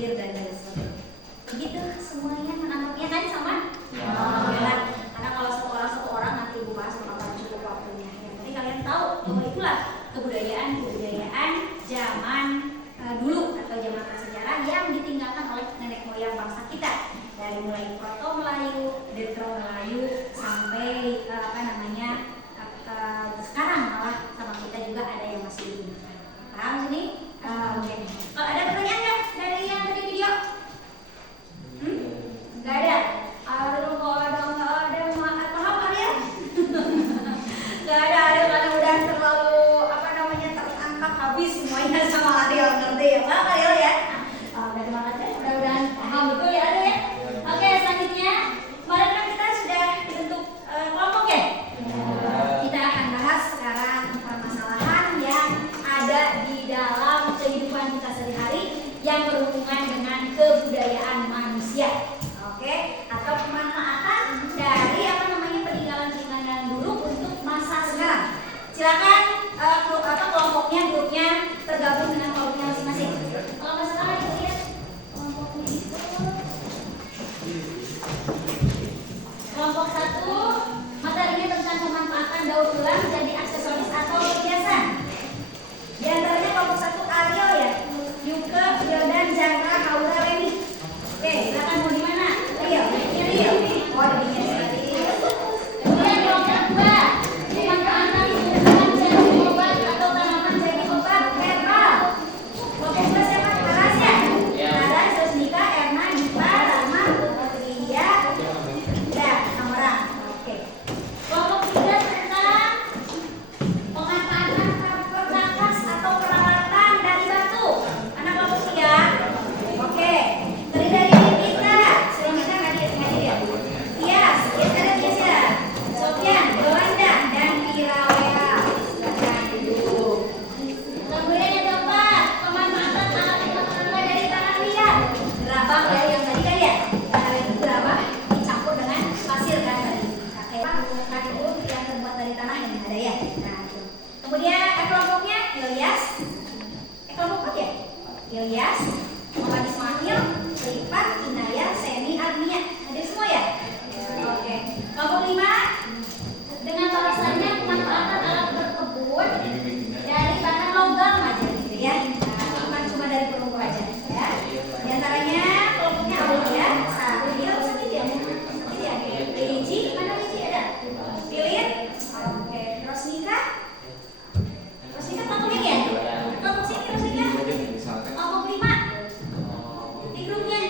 pasir dan lain sebagainya. Begitu semuanya menangkapnya kan sama? Ya. Nah, karena kalau satu orang nanti ibu bahas bakal cukup waktunya. Yang penting kalian tahu bahwa itulah kebudayaan zaman dulu atau zaman prasejarah yang ditinggalkan oleh nenek moyang bangsa kita, dari mulai Proto Melayu, Detro Melayu sampai sekarang malah sama kita juga ada yang masih digunakan. Paham sini? Oke. Kalau ada pertanyaan nggak dari yang tadi video? Nggak ada. Aduh, kalau ada paham kalian? Nggak ada kalian udah terlalu terangkat habis semuanya sama Ariel, ngerti ya Pak Ariel ya? Udah semangat ya, mudah-mudahan paham betul ya ada ya. Oke, selanjutnya kemarin kan kita sudah dibentuk kelompok ya. Kita akan bahas sekarang permasalahan yang ada di dalam kehidupan kita sehari-hari yang berhubungan dengan kebudayaan manusia. Oke, atau pemanfaatan dari peninggalan-peninggalan dulu untuk masa sekarang. Silakan kelompoknya, grupnya tergabung dengan kelompoknya masing-masing. Kalau nggak salah itu ya kelompoknya itu kelompok 1 materinya tentang pemanfaatan daur ulang jadi aksesoris atau perhiasan. Di antaranya kelompok 1 Ariel ya, Yuke, Wildan, Zahra, Aura, Leni. Oke, silakan mau di mana? Ariel, ini Ariel. Oh, di sini tadi. Kemudian kelompok 2 pemanfaatan tumbuhan jadi obat atau tanaman jadi obat herbal. Kelompok 2 siapa? Arasya. Ada Susnika, Erna, Dipa, Rama, Ria, dan Amara. Oke. Kelompok 3 tentang pemanfaatan perkakas atau peralatan dari batu. Anak kelompok 3. Oke. Terdiri dari Nita, Selomita nggak dia? Tias, ada Tias ya. Sofian, Yolanda, dan Pirawea. Silakan duduk. Kemudian yang keempat, pemanfaatan alat rumah tangga dari tanah liat. Gerabah ya yang tadi kan ya. Itu gerabah dicampur dengan pasir kan tadi. Pakai menggunakan itu yang terbuat dari tanah yang ada ya. Nah itu. Kemudian kelompoknya Ilyas. Kelompok 4 ya. Ilyas, Muhammad Ismail, Lipat, Inaya, Seni, Arnia. Hadir semua ya? Oke. Kelompok 5 dengan bahasanya pemanfaatan alat berkebun dari bahan logam aja gitu ya. Nah, bukan cuma dari perunggu aja ya. Di antaranya kelompoknya Aulia, Saril, Setia, Riji, mana Riji ada? Pilih. Oke. Rosnika kelompoknya ya? Kelompok sini Rosnika. Kelompok 5 di grupnya.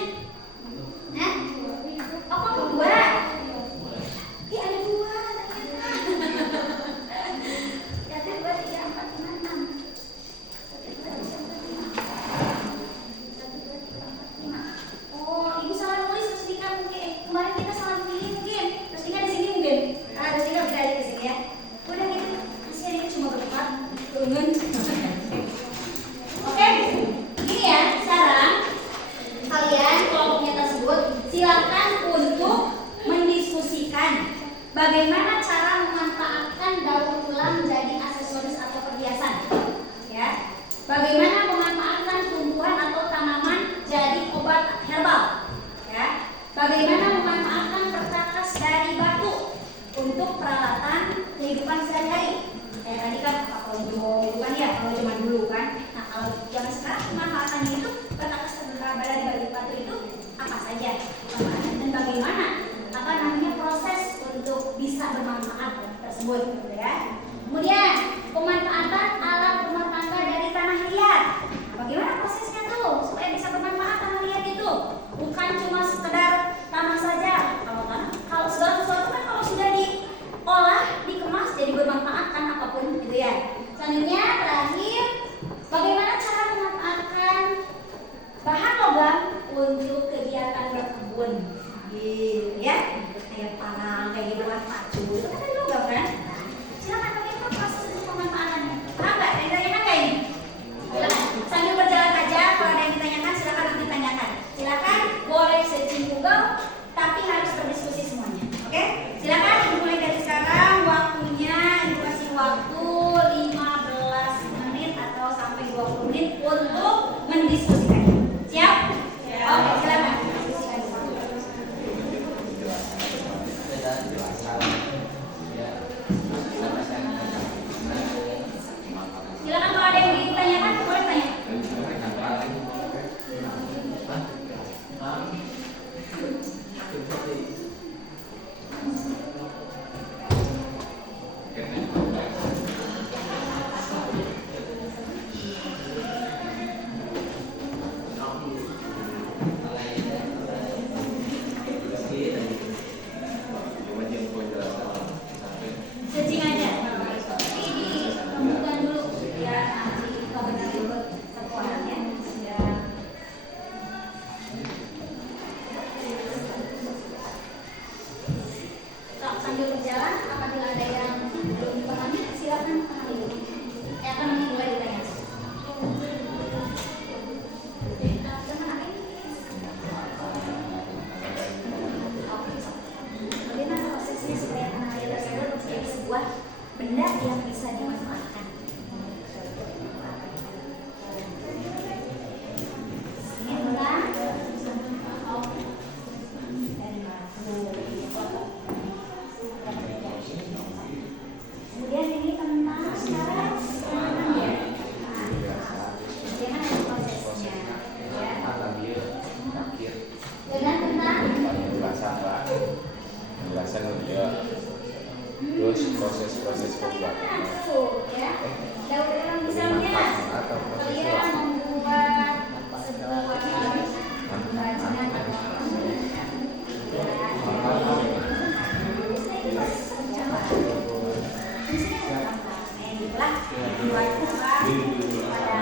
pada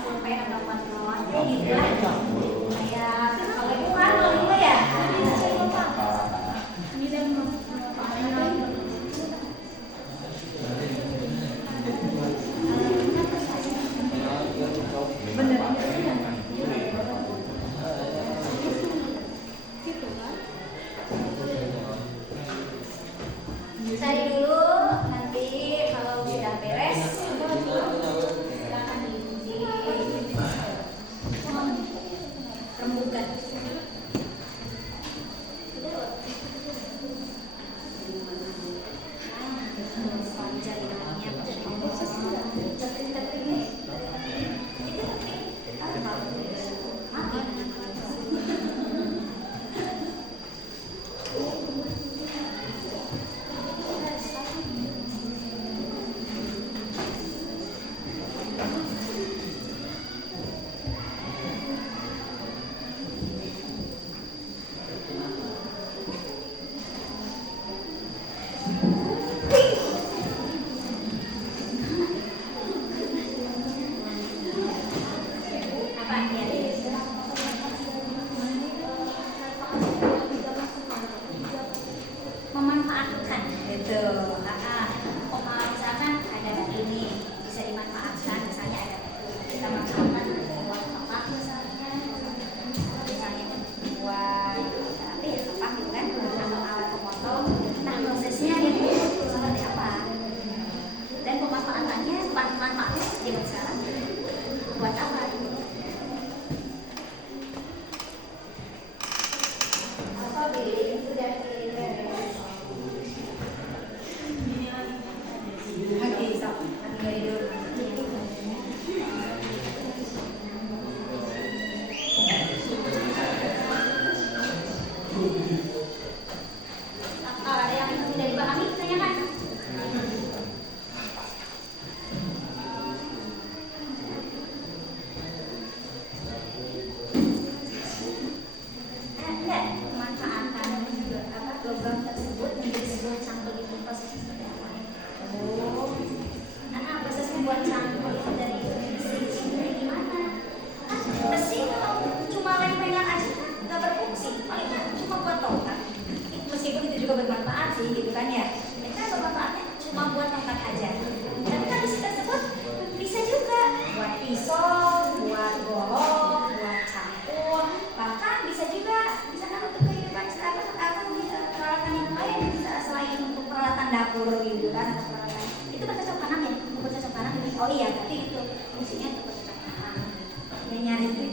pulpen atau not ya gitu lah. Kayak kalau itu kan kalau itu ya cari dulu, nanti kalau sudah beres silakan di rembukan. Memanfaatkan gitu. Misalkan ada ini bisa dimanfaatkan, misalnya ada kita manfaatkan buat tempat misalnya buat apa ya tempat gitu kan atau alat pemotong. Nah prosesnya itu seperti apa dan pemanfaatannya manfaatnya zaman sekarang buat apa? Apa bilik sudah ada yang tidak dipahami, tanyakan. Enggak, memanfaatkan logam tersebut menjadi sebuah cangkul itu prosesnya seperti apa? Oh, proses membuat cangkul itu dari besi dari gimana? Besi kalau cuma lempengan aja kan nggak berfungsi, paling cuma buat tongkat. Meskipun itu juga bermanfaat sih, gitu kan ya. Mereka bermanfaatnya cuma buat tongkat aja. Tapi kan besi tersebut bisa juga buat pisau, buat golok, buat cangkul, bahkan bisa juga misalkan untuk kehidupan peralatan yang lain bisa selain untuk peralatan dapur gitu kan. Itu bercocok tanam ya, bercocok tanam. Oh iya, berarti itu fungsinya untuk bercocok tanam. Ya nyari duit.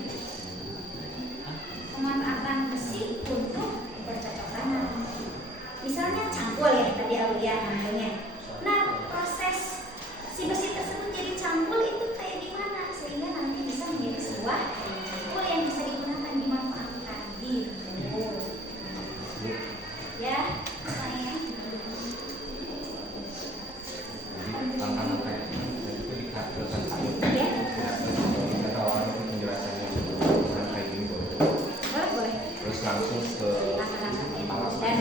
Pemanfaatan besi untuk bercocok tanam. Misalnya cangkul ya tadi Aulia namanya. Nah proses si besi tersebut jadi cangkul itu kayak gimana sehingga nanti bisa menjadi sebuah cangkul yang bisa digunakan dimanfaatkan gitu. Ya, saya. Tantangan kayak itu dikatakan sayur. Ya. Kata orang penjelasannya kayak gini Boleh. terus langsung ke dan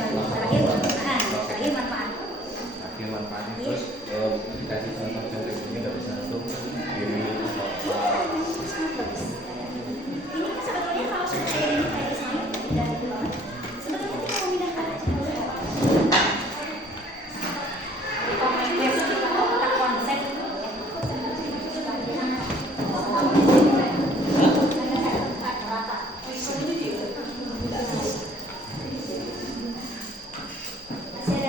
terakhir manfaat. akhir manfaatnya terus dikasih contoh-contoh ini nggak bisa untuk diri Ini kan sebetulnya kalau sudah ini kayak Ismail dan sebetulnya kita memindahkan aja. Kita konsep masih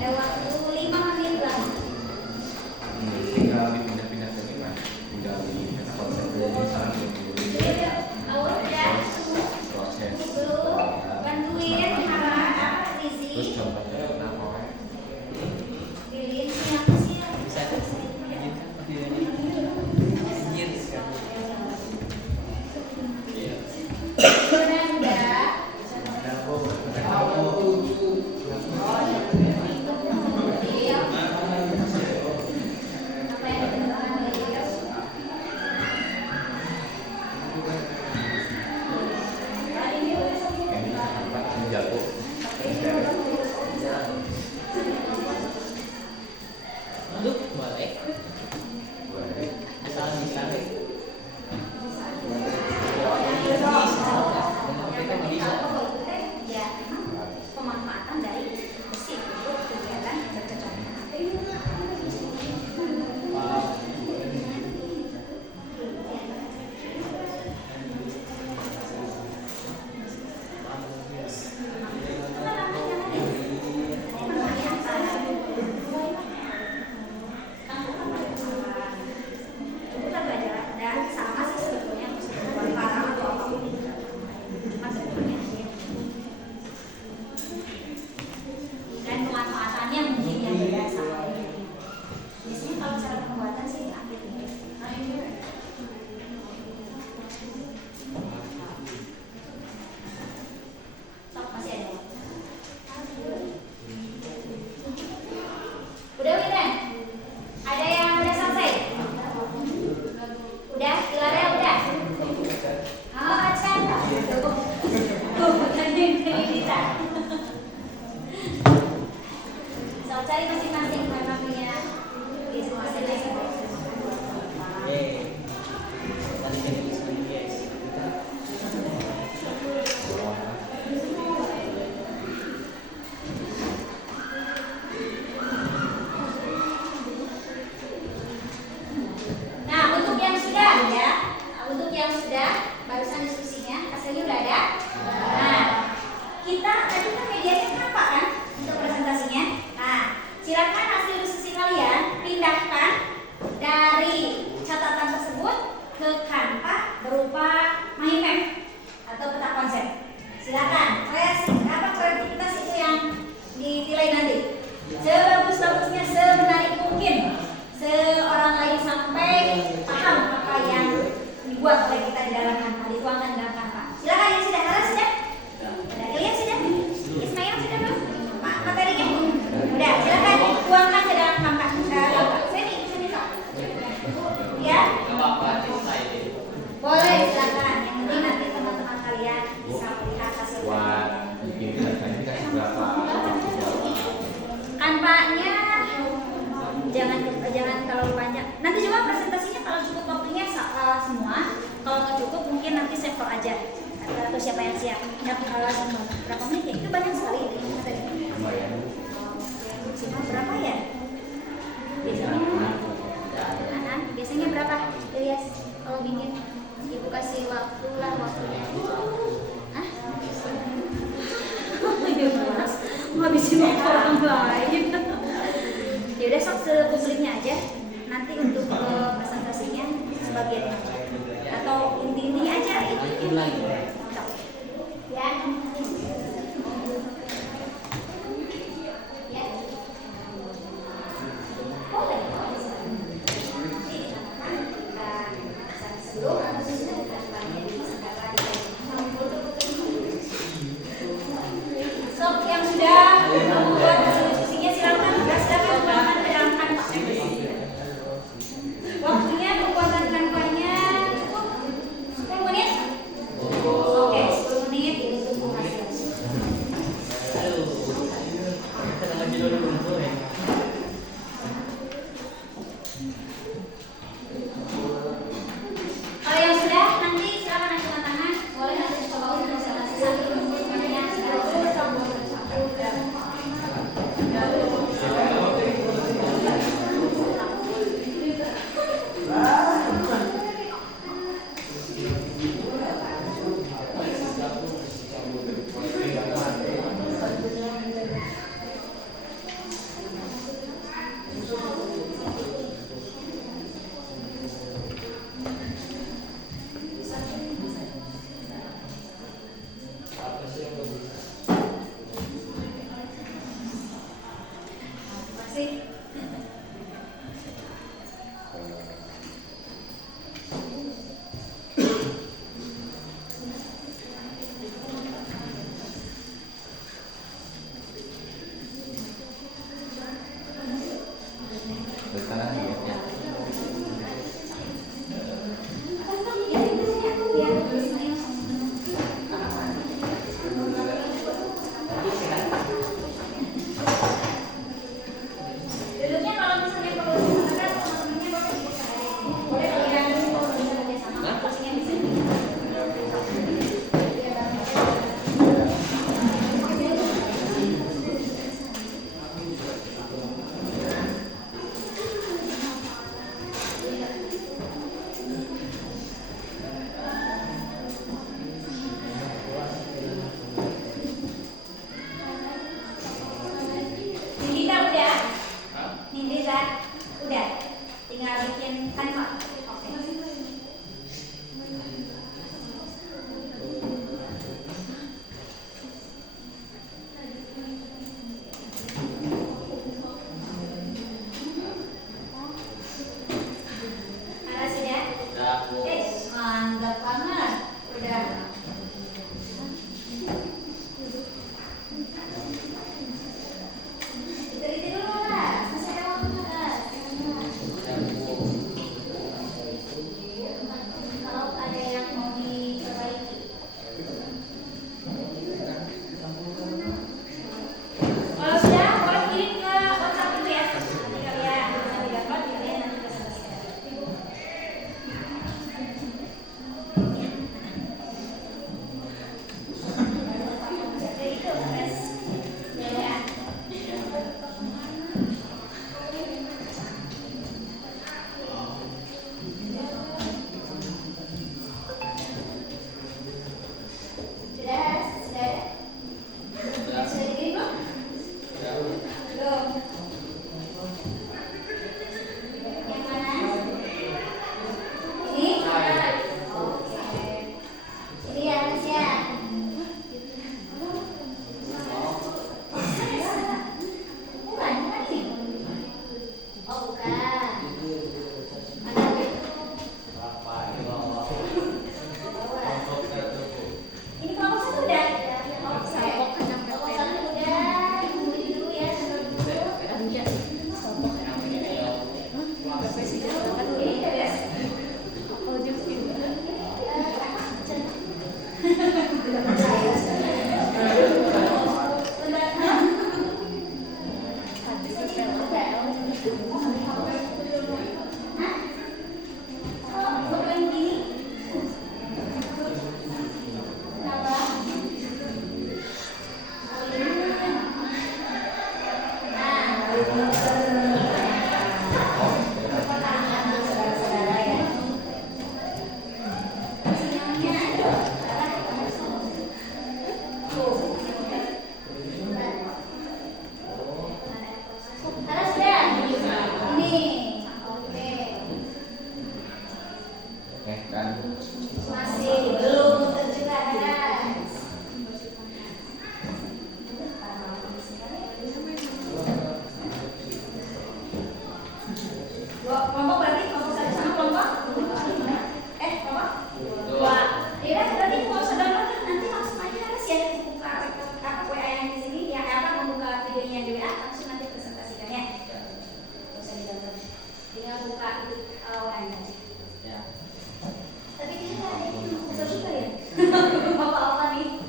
ada waktu 5 menit lah. tinggal dipindah-pindah ke mana tinggal di konsep dulu misalnya proses Bantuin Hara, terus Rizi, contohnya kenapa Lilin, siapa sih? Bisa videonya izin sekarang. ini jago Udah Windan? Ada yang udah sampai? Udah? Dilara udah? Oh, Acan. Tuh, tadi kita. So, cari masing-masing memang punya masing-masing. Tadi jadi disini guys. Nah, untuk yang sudah ya, untuk yang sudah barusan diskusinya, hasilnya udah ada. Nah, kita tadi kan medianya kenapa kan untuk presentasinya? Nah, silakan hasil diskusi kalian pindahkan dari catatan tersebut ke Canva berupa mind map atau peta konsep. Silakan kreativitas itu yang dinilai nanti. Sebagus-bagusnya, semenarik mungkin, seorang lain sampai paham apa yang dibuat oleh kita di dalam Canva, dituangkan dalam Canva. Silakan yang sudah, Lara sudah? Sudah, Ilya sudah? Ismail sudah belum? Materinya? Udah, silakan tuangkan ke dalam Canva. Sini sok. Ya? Gak apa-apa, selesai deh. Boleh, silakan. Yang penting nanti teman-teman kalian bisa melihat hasil. Buat bikin datanya dikasih berapa? Canva-nya jangan terlalu panjang. Nanti cuma presentasinya kalau cukup waktunya semua. Kalau nggak cukup mungkin nanti sampel aja atau siapa yang siap. Ya, kalau semua berapa menit ya? Itu banyak sekali. Lumayan. Maksimal berapa ya? Biasanya berapa? Ilyas kalau bikin ibu kasih waktu lah waktunya. Hah? Ngabisin waktu orang lain. Ya udah sok sepubliknya aja. Nanti untuk presentasinya sebagian aja. Atau inti-intinya aja itu. Ya. Ya. Boleh. Sebelum atau sesudah sok yang sudah membuat hasil diskusinya silakan tuangkan ke dalam Canva. Waktunya pembuatan Canva-nya cukup 10 menit. Oke, 10 menit ini untuk hasil. Kita lagi dulu ya. Kalau yang sudah nanti silakan angkat tangan. Boleh nanti coba untuk presentasi sambil menunggunya. Masih. Sekarang ya. Duduknya kalau misalnya perlu disesuaikan teman-temannya boleh kalian bekerja sama kursinya di sini. Nindita udah? Nindita udah? Tinggal bikin Canva. Oke. Ada sudah? Udah. Mantap banget. Udah. Itu dulu lah. Masih ada waktu. Hah? Oh, foto yang gini? Kenapa? Oh, ini. Nah, saudara-saudara ya. Sinyalnya ada. Tuh. Ada sudah. Ini. Oke. Dan Masih belum terjelas. Dua kelompok berarti kelompok satu sama kelompok kelompok dua. Ya berarti kalau sudah download nanti langsung aja harus ya buka WA yang di sini ya membuka videonya yang di WA langsung nanti presentasikannya. Terus di download. Tinggal buka WA-nya aja. Ya. Tapi kita ada yang buka juga ya. Apa-apa nih.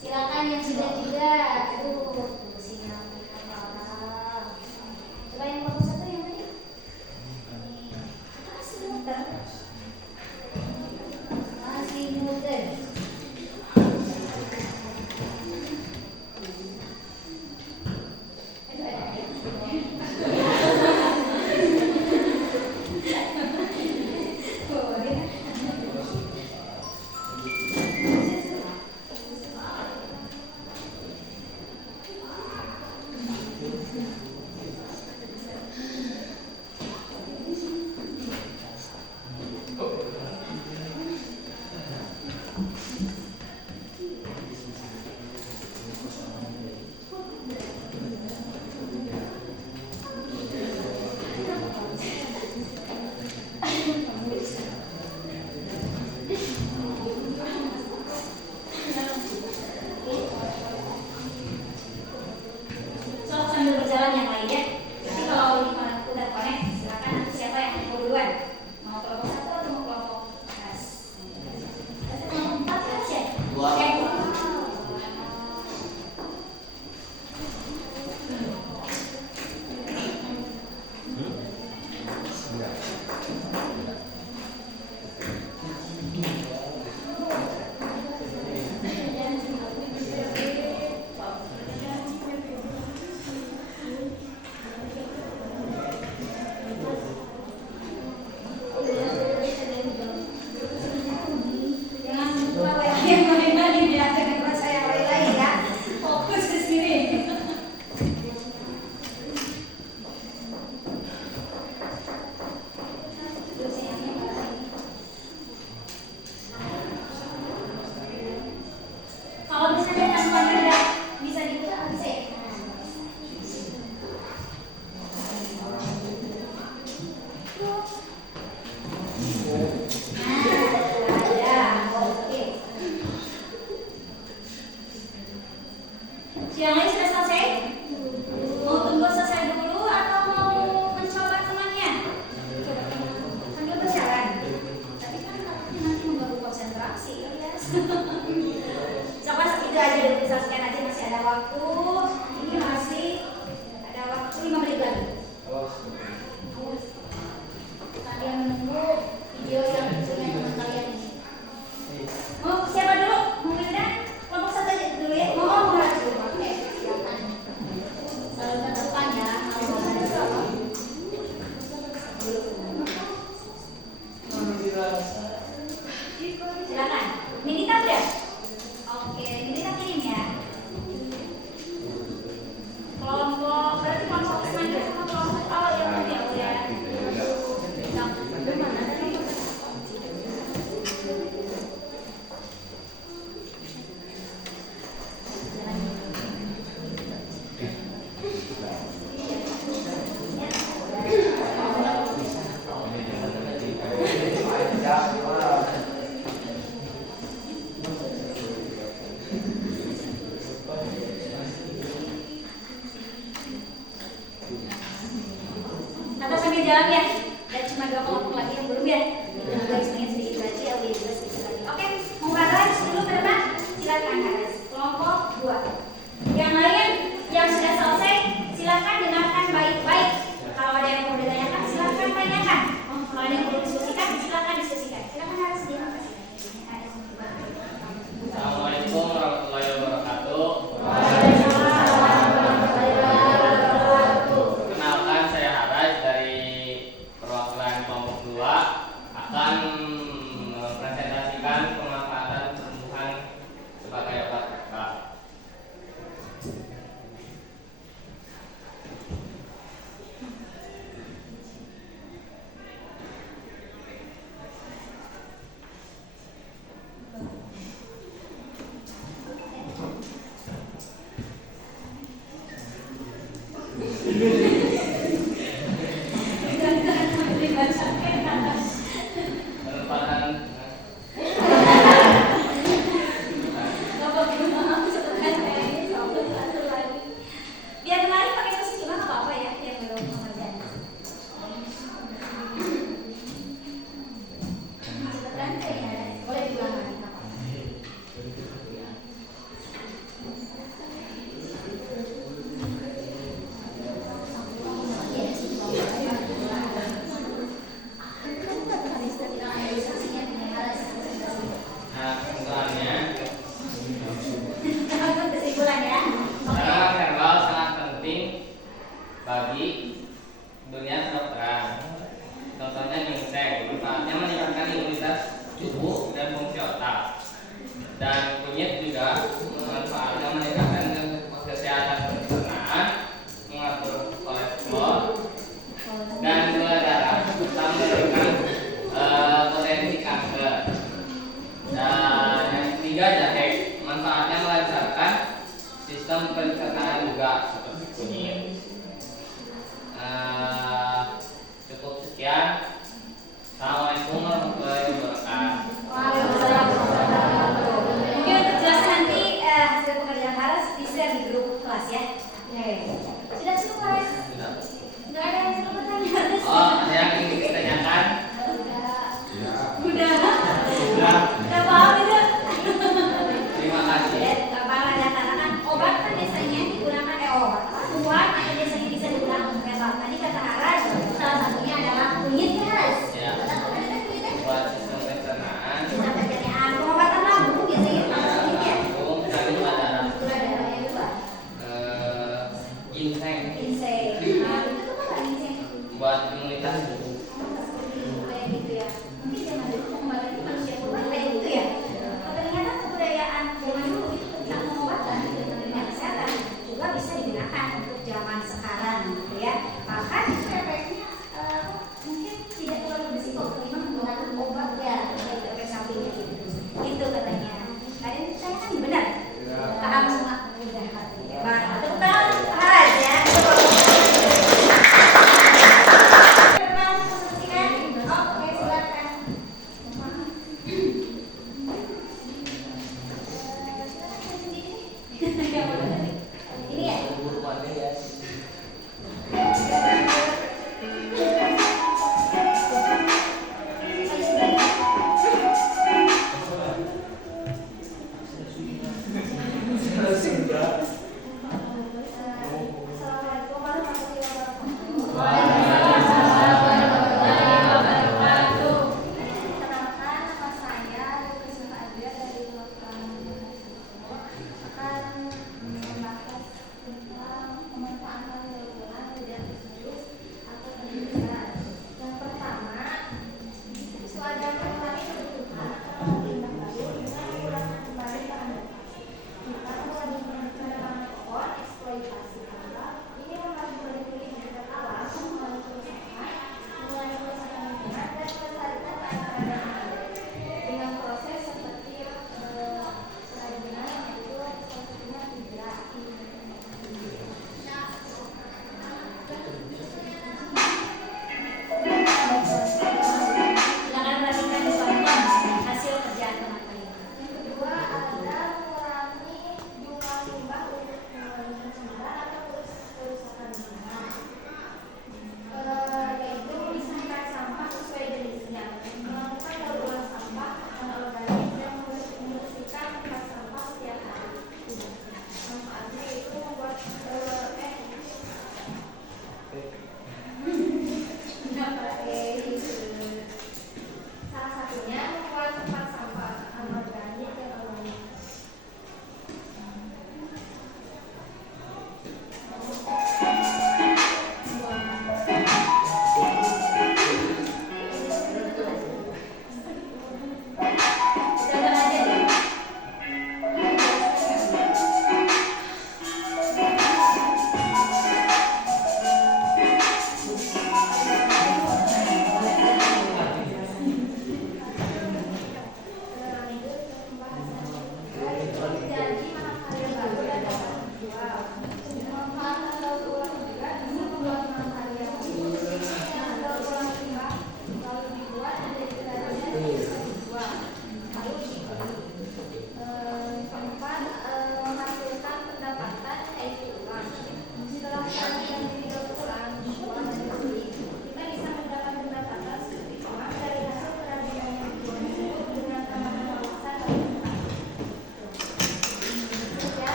Silakan yang sudah juga. Tuh sinyal apa? Coba yang kelompok satu yang tadi. Ini. Masih muter. Masih muter. So, sambil berjalan yang lain ya. Nanti kalau di mana udah connect, silakan nanti siapa yang mau duluan. Mau kelompok satu atau mau kelompok kelas? Kelompok 4 kelas ya? Dua. Jangan lupa WA yang lain-lain ya, jangan lupa saya lain-lain ya. Fokus ke sini. Terus sinyalnya mana ini? Kalau misalnya tanpa beda bisa dibuka bisa ya? Ada, oke. Yang lain sudah selesai? Mau tunggu selesai dulu atau mau mencoba temannya? Sambil berjalan. Tapi kan nanti mengganggu konsentrasi ya. Coba segitu aja dulu, saksikan aja masih ada waktu. Ini masih ada waktu 5 menit lagi. Kalian menunggu video yang punya teman kalian ini. Mau siapa dulu? Mau Wilda? Kelompok satu aja dulu ya. Mau harus dulu. Oke, silakan. Selalu ke depan ya. Kalau ada siapa? Silakan. Minita udah? Oke, Minita kirim ya. Kelompok berarti kelompok selanjutnya sama kelompok awal yang udah ya. Atau sambil jalan ya, dan cuma 2 kelompok lagi yang belum ya. Garisnya sedikit lagi, LD juga sedikit lagi. Oke, mau Karas dulu ke depan? Silakan Karas. Kelompok 2. Yang lain yang sudah selesai ada yang mau ditanyakan silakan tanyakan. Kalau ada yang mau diskusikan silakan diskusikan. Silakan harus terima kasih. Assalamualaikum warahmatullahi wabarakatuh. Kenalkan, saya Haraj dari perwakilan kelompok 2 akan mempresentasikan pemanfaatan tumbuhan sebagai obat kakak. Biar kemarin pakai musik juga nggak apa-apa ya yang belum mengerjakan. Cepetan ya, boleh diulang lagi nggak apa-apa. Nah, kesimpulannya, Kesimpulan ya. tanaman herbal sangat penting bagi dunia kedokteran. Contohnya ginseng, manfaatnya meningkatkan imunitas tubuh dan fungsi otak. Dan kunyit juga manfaatnya meningkatkan kesehatan pencernaan, mengatur kolesterol dan gula darah, serta menurunkan potensi kanker. Dan yang ketiga, jahe, manfaatnya melancarkan sistem pencernaan juga seperti kunyit. Cukup sekian. Assalamualaikum warahmatullahi wabarakatuh. Mungkin untuk jelas nanti hasil pekerjaan Haras di-share di grup kelas ya. Sudah cukup Haras? Nggak ada yang perlu bertanya. Oh, ada yang ingin ditanyakan? Udah. Sudah. Udah paham itu? Terima kasih. Ya, nggak apa-apa ya, karena kan obat kan biasanya digunakan obat kuat yang biasanya bisa digunakan untuk obat. Tadi kata Haras salah satunya adalah kunyit ya Haras. Ya. Betul kan ada kunyitnya? Buat sistem pencernaan, Bisa pencernaan, pengobatan lambung biasanya pakai kunyit ya. lambung, dan gula darah. Gula darahnya juga. Ginseng Ginseng. Nah, itu tuh apa ginseng? buat imunitas tubuh. Kayak gitu ya. Mungkin zaman dulu pengobatan manusia purba kayak gitu ya. Ternyata kebudayaan zaman dulu itu tentang pengobatan gitu, tentang kesehatan juga bisa digunakan untuk zaman sekarang gitu ya. Maka itu efeknya mungkin tidak terlalu berisiko ketimbang menggunakan obat ya, kayak efek sampingnya gitu. Gitu katanya. Kalian saya kan benar. Paham semua? Udah. Hebat. Tepuk tangan Haras ya.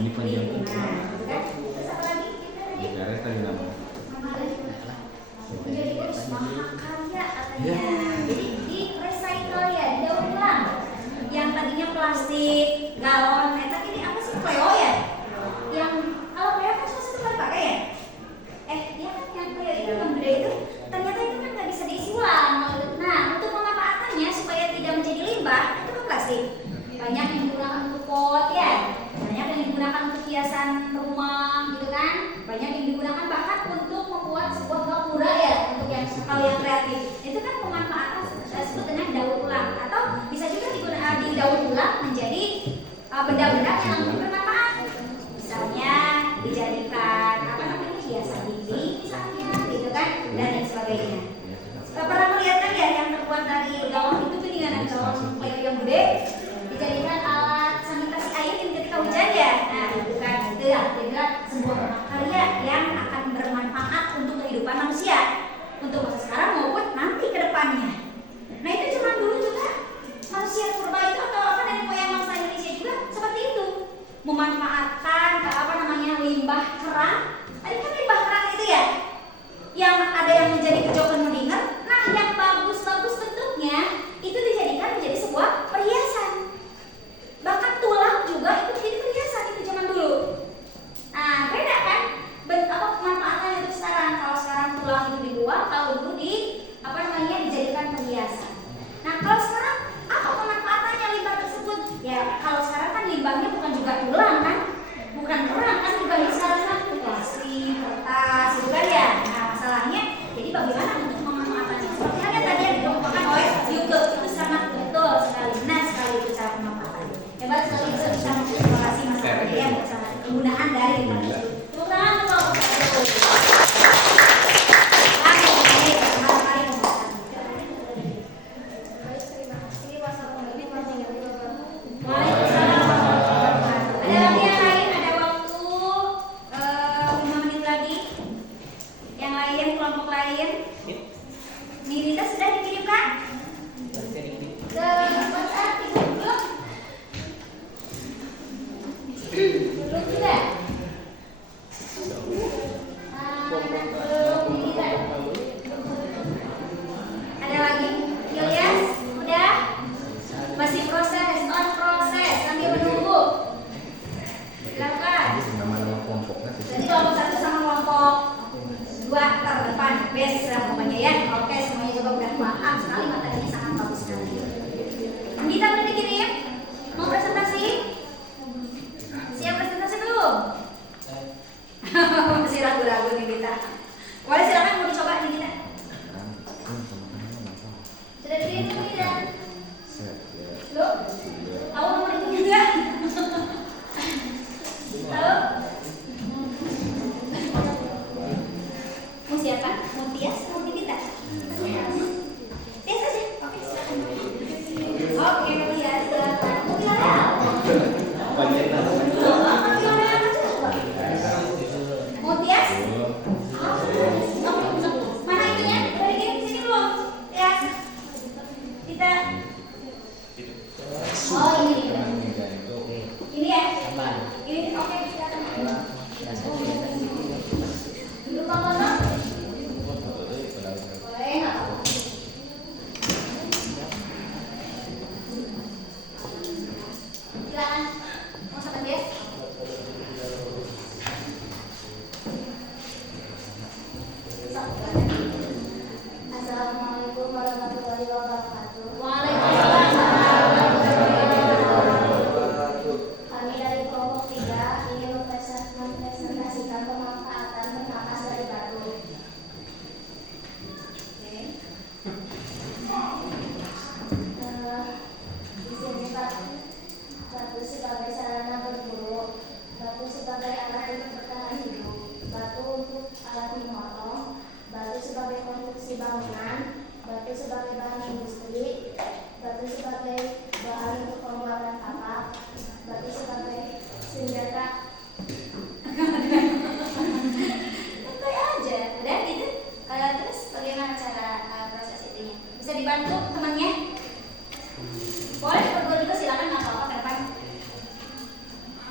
Ini panjang. Nah, gitu kan. Terus apa lagi? Kita tadi Negara tadi nama. menjadi mahakarya katanya. Jadi di recycle ya, didaur ulang. Yang tadinya plastik, galon, tapi ini apa sih pleo ya? Yang kalau pleo kan susah sekali pakai ya? Iya kan yang pleo itu yang gede itu ternyata itu kan nggak bisa diisi ulang. Nah, untuk pemanfaatannya supaya tidak menjadi limbah itu kan plastik. Banyak yang digunakan untuk pot ya, banyak yang digunakan untuk hiasan rumah gitu kan, banyak yang digunakan bahkan untuk membuat sebuah bak murah ya, untuk yang hal yang kreatif. Itu kan pemanfaatan disebut dengan daur ulang, atau bisa juga didaur ulang menjadi benda-benda yang lebih bermanfaat. Misalnya dijadikan apa namanya hiasan dinding misalnya, gitu kan, dan lain sebagainya. Pernah melihat kan ya yang terbuat dari galon itu dengan galon pleo yang gede dijadikan alat sanitasi air ketika hujan ya. Nah, itu kan itu adalah sebuah karya yang akan bermanfaat untuk kehidupan manusia untuk masa sekarang maupun nanti ke depannya. Nah, itu cuma dulu juga manusia purba itu atau apa dari moyang bangsa Indonesia juga seperti itu, memanfaatkan apa namanya limbah kerang. Tadi kan limbah kerang itu ya, yang ada yang menjadi kejokan mendengar. Nah, yang bagus-bagus bentuknya itu dijadikan menjadi sebuah perhiasan. Bahkan tulang juga itu jadi perhiasan itu zaman dulu. Nah, beda kan? Apa pemanfaatannya itu sekarang? Kalau sekarang tulang itu dibuang, kalau dulu dijadikan perhiasan. Nah, kalau sekarang apa pemanfaatannya limbah tersebut? Ya, kalau sekarang kan limbahnya bukan juga tulang kan? Bukan kerang kan limbahnya sekarang kan plastik, kertas, gitu kan ya. Nah, masalahnya jadi bagaimana untuk pemanfaatannya? Seperti halnya tadi yang dikemukakan oleh Yuke, itu sangat betul sekali, benar sekali itu cara pemanfaatannya. Hebat sekali bisa mengeksplorasi masalah ya, sangat penggunaan dari limbah tersebut. Tepuk tangan untuk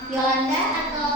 Yolanda atau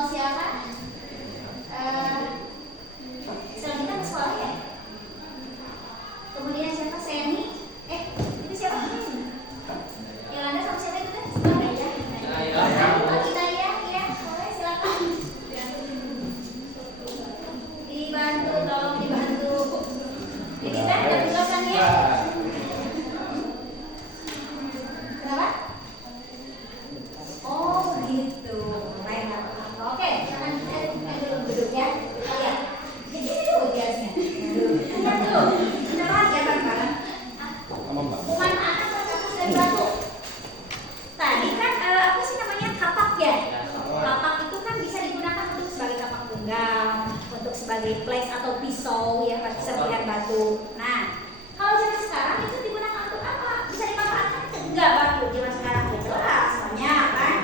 refleks atau pisau ya, serpihan batu. Nah, kalau zaman sekarang itu digunakan untuk apa? Bisa dimanfaatkan enggak batu zaman sekarang? Ya jelas, soalnya kan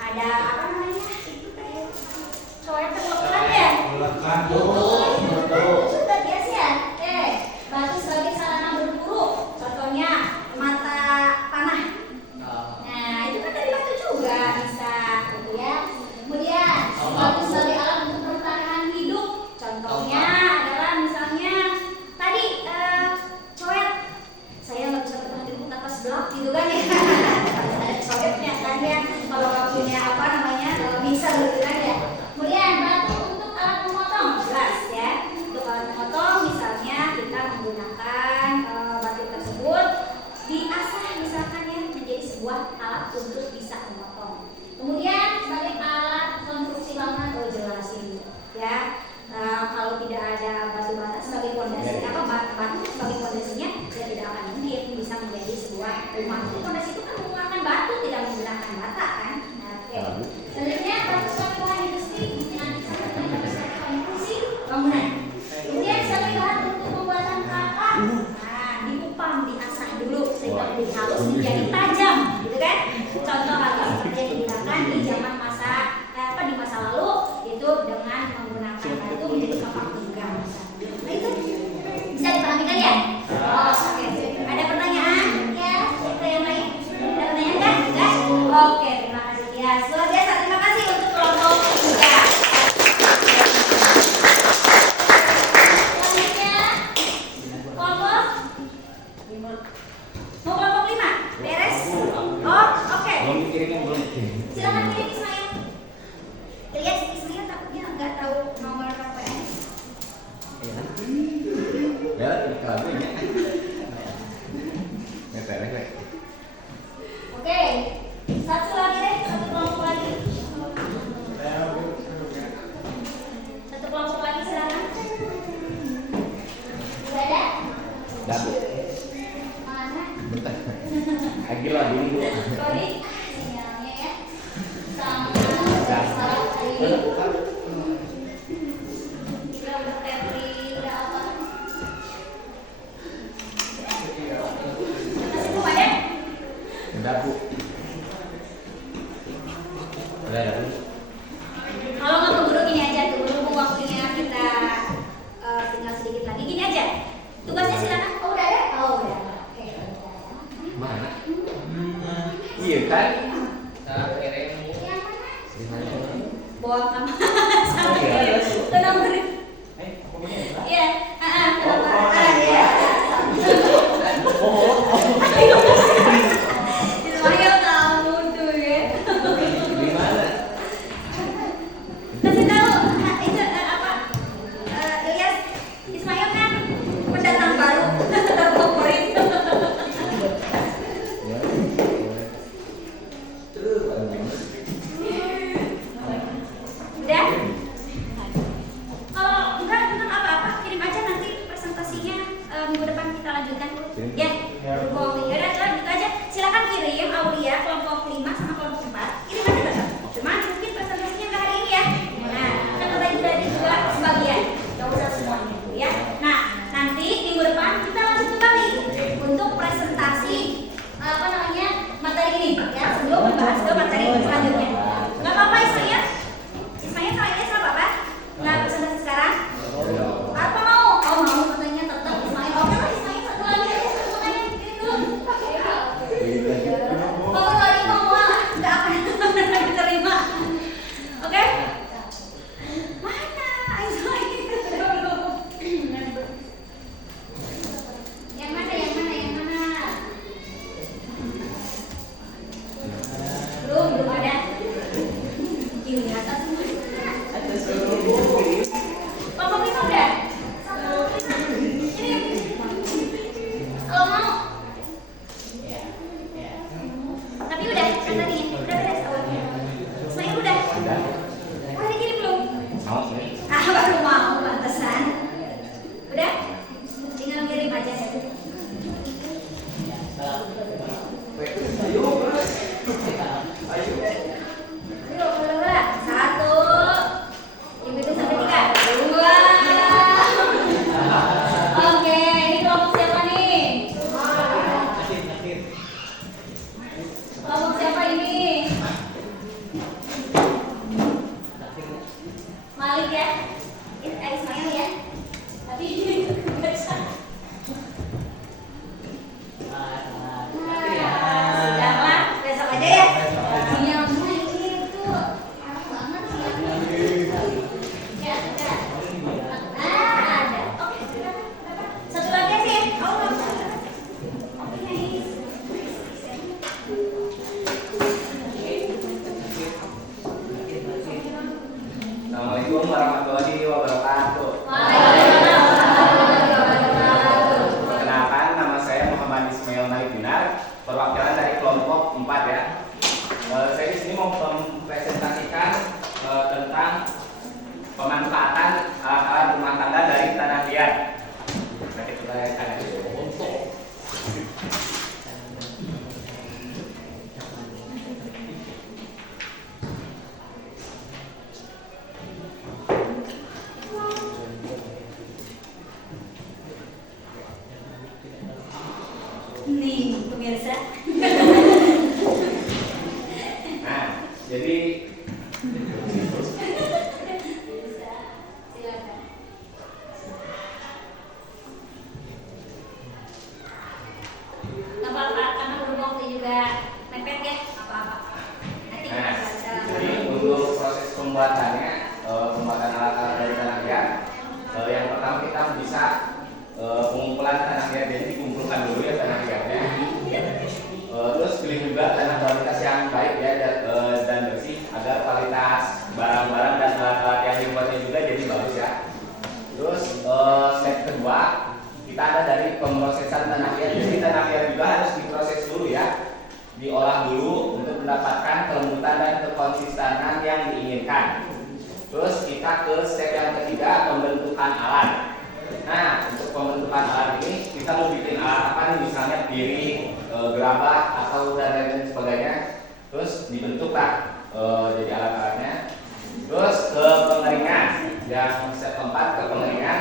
ada apa namanya itu kayak coret terlepas ya. Sudah biasa ya. Batu sebagai sarana berburu. Contohnya mata panah. Nah, itu kan dari batu juga bisa, gitu ya. Kemudian batu sebagai alat untuk pertahanan hidup. Contohnya adalah misalnya tadi coret. Saya nggak bisa bertahan hidup tanpa sebelak gitu kan ya. Harus ada coretnya kan ya. Kalau nggak punya apa namanya bisa gitu kan ya. Kemudian batu untuk alat memotong, jelas ya. Untuk alat memotong misalnya kita menggunakan batu tersebut diasah misalkan ya menjadi sebuah alat untuk bisa memotong. Kemudian sebagai alat konstruksi bangunan, oh jelas ini ya. Kalau tidak ada batu bata sebagai fondasi, batu sebagai fondasinya, ya tidak akan mungkin bisa menjadi sebuah rumah. Fondasi itu kan menggunakan batu, tidak menggunakan bata kan. Nah, oke. Selanjutnya batu sebagai bahan industri, konstruksi bangunan. Kemudian sebagai bahan untuk pembuatan kapal, nah dipupang, diasah dulu sehingga menjadi halus, menjadi tajam, gitu kan? Contoh hal seperti yang digunakan di zaman di masa lalu itu dengan menggunakan batu menjadi papan tunggang. Nah itu bisa dipahami kan ya? Oh, oke. Ada pertanyaan? Ya, ada yang lain? Ada pertanyaan kan? Enggak? Oke, terima kasih. Ya, luar biasa. Terima kasih untuk kelompok 3. Selanjutnya kelompok mau kelompok 5? Beres? Oh, oke. Silakan kirim Ismail. Lihat Ismail takutnya nggak tahu nomor KPN. Ya, ini kelabunya. Oke, satu lagi deh, satu kelompok lagi. Satu kelompok lagi silakan. Sudah ada? Dabu. Mana? Bentar. Agil lah dulu. Sorry, sinyalnya ya. Sama ini. Kita udah Febri, udah apa? Masih belum ada? Dabu. Udah dabu. Kalau nggak keburu gini aja, tunggu waktunya kita tinggal sedikit lagi. Gini aja, tugasnya silakan. Oh udah ada? Oh udah. Oke. Mana? Iya kan? Yang mana? Bawa kamu sama tenang beri. Iya. Ya. Ismail kamu tuh ya. Kasih tahu itu apa? Ilyas, Ismail kan pendatang baru favorit. Udah? Kalau enggak tentang apa-apa kirim aja nanti presentasinya minggu depan kita lanjutkan. Ya. Kelompok 3 udah lanjut aja. Silakan kirim Aulia kelompok 5 sama kelompok 4. Kirim aja tetap. Cuman mungkin presentasinya enggak hari ini ya. Nah, kita bagi juga sebagian. Enggak usah semuanya ya. Nah, nanti minggu depan kita lanjut kembali untuk presentasi apa namanya? Materi ini ya, sebelum membahas ke materi selanjutnya. Enggak apa-apa Ismail? Ismail kalau ini sama apa? Nah, presentasi sekarang? Apa mau? Oh mau katanya tetap Ismail. Oke lah Ismail satu lagi aja satu pertanyaan kirim dulu. Kalau lagi mau nggak akan diterima. Oke? Mana Ismail? Yang mana? Belum ada. Ini atas semua. Kelompok 5 udah? Ini kalau mau. Tapi udah kan tadi udah beres awalnya. Ismail udah? Udah dikirim belum? Baru mau pantesan. Udah? Tinggal kirim aja. Ayo, 1. Yang itu sampai 3. 2. Solid ya. Ismail ya. Tapi baca. Sudahlah, besok aja ya. Sinyal ini tuh enak banget sih. Ya, sudah. Ada. Oke, sudah. Satu lagi aja ya. Oh, nggak usah. Oke, nice. Assalamualaikum warahmatullahi wabarakatuh. Perkenalkan, nama saya Muhammad Ismail Naib Binar, perwakilan dari kelompok 4 ya. Saya di sini mau mempresentasikan tentang pemanfaatan alat-alat rumah tangga dari tanah liat. Nah, kita lihat Nih, pemirsa. Nah, jadi Bisa. Silakan. Nggak apa-apa, karena berhubung waktu juga mepet ya. Apa-apa. Nanti kita Nah, baca. jadi untuk proses pembuatannya, pembuatan alat-alat dari tanah liat, yang pertama kita bisa pengumpulan tanah liat, jadi dikumpulkan dulu ya tanah liatnya. Terus pilih juga tanah kualitas yang baik ya dan bersih agar kualitas barang-barang dan alat-alat yang dibuatnya juga jadi bagus ya. Terus step kedua kita ada dari pemrosesan tanah liat. Jadi tanah liat juga harus diproses dulu ya, diolah dulu untuk mendapatkan kelembutan dan kekonsistenan yang diinginkan. Terus kita ke step yang ketiga, pembentukan alat. Nah, untuk pembentukan alat ini kita mau bikin alat apa nih, misalnya piring, gerabah atau dan lain sebagainya. Terus dibentuklah jadi alat-alatnya. Terus ke pengeringan, yang step keempat ke pengeringan.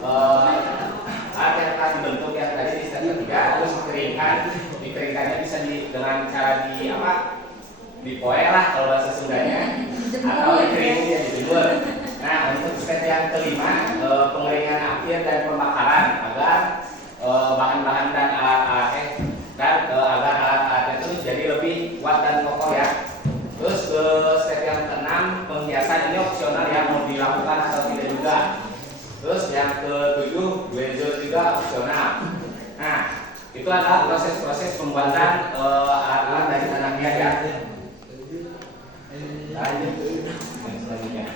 Alat yang telah dibentuk yang tadi di step ketiga terus dikeringkan. Dikeringkannya bisa dengan cara dipoe lah kalau bahasa Sundanya, atau dikering ya, dijemur. Nah, untuk step yang kelima, pengeringan akhir dan pembakaran agar bahan-bahan dan alat-alatnya agar alat-alatnya itu jadi lebih kuat dan kokoh ya. Terus ke step yang keenam, penghiasan ini opsional ya, mau dilakukan atau tidak juga. Terus yang ketujuh, glazure juga opsional. Nah, itu adalah proses-proses pembuatan alat-alat dari tanah liat ya. Lanjut yang selanjutnya.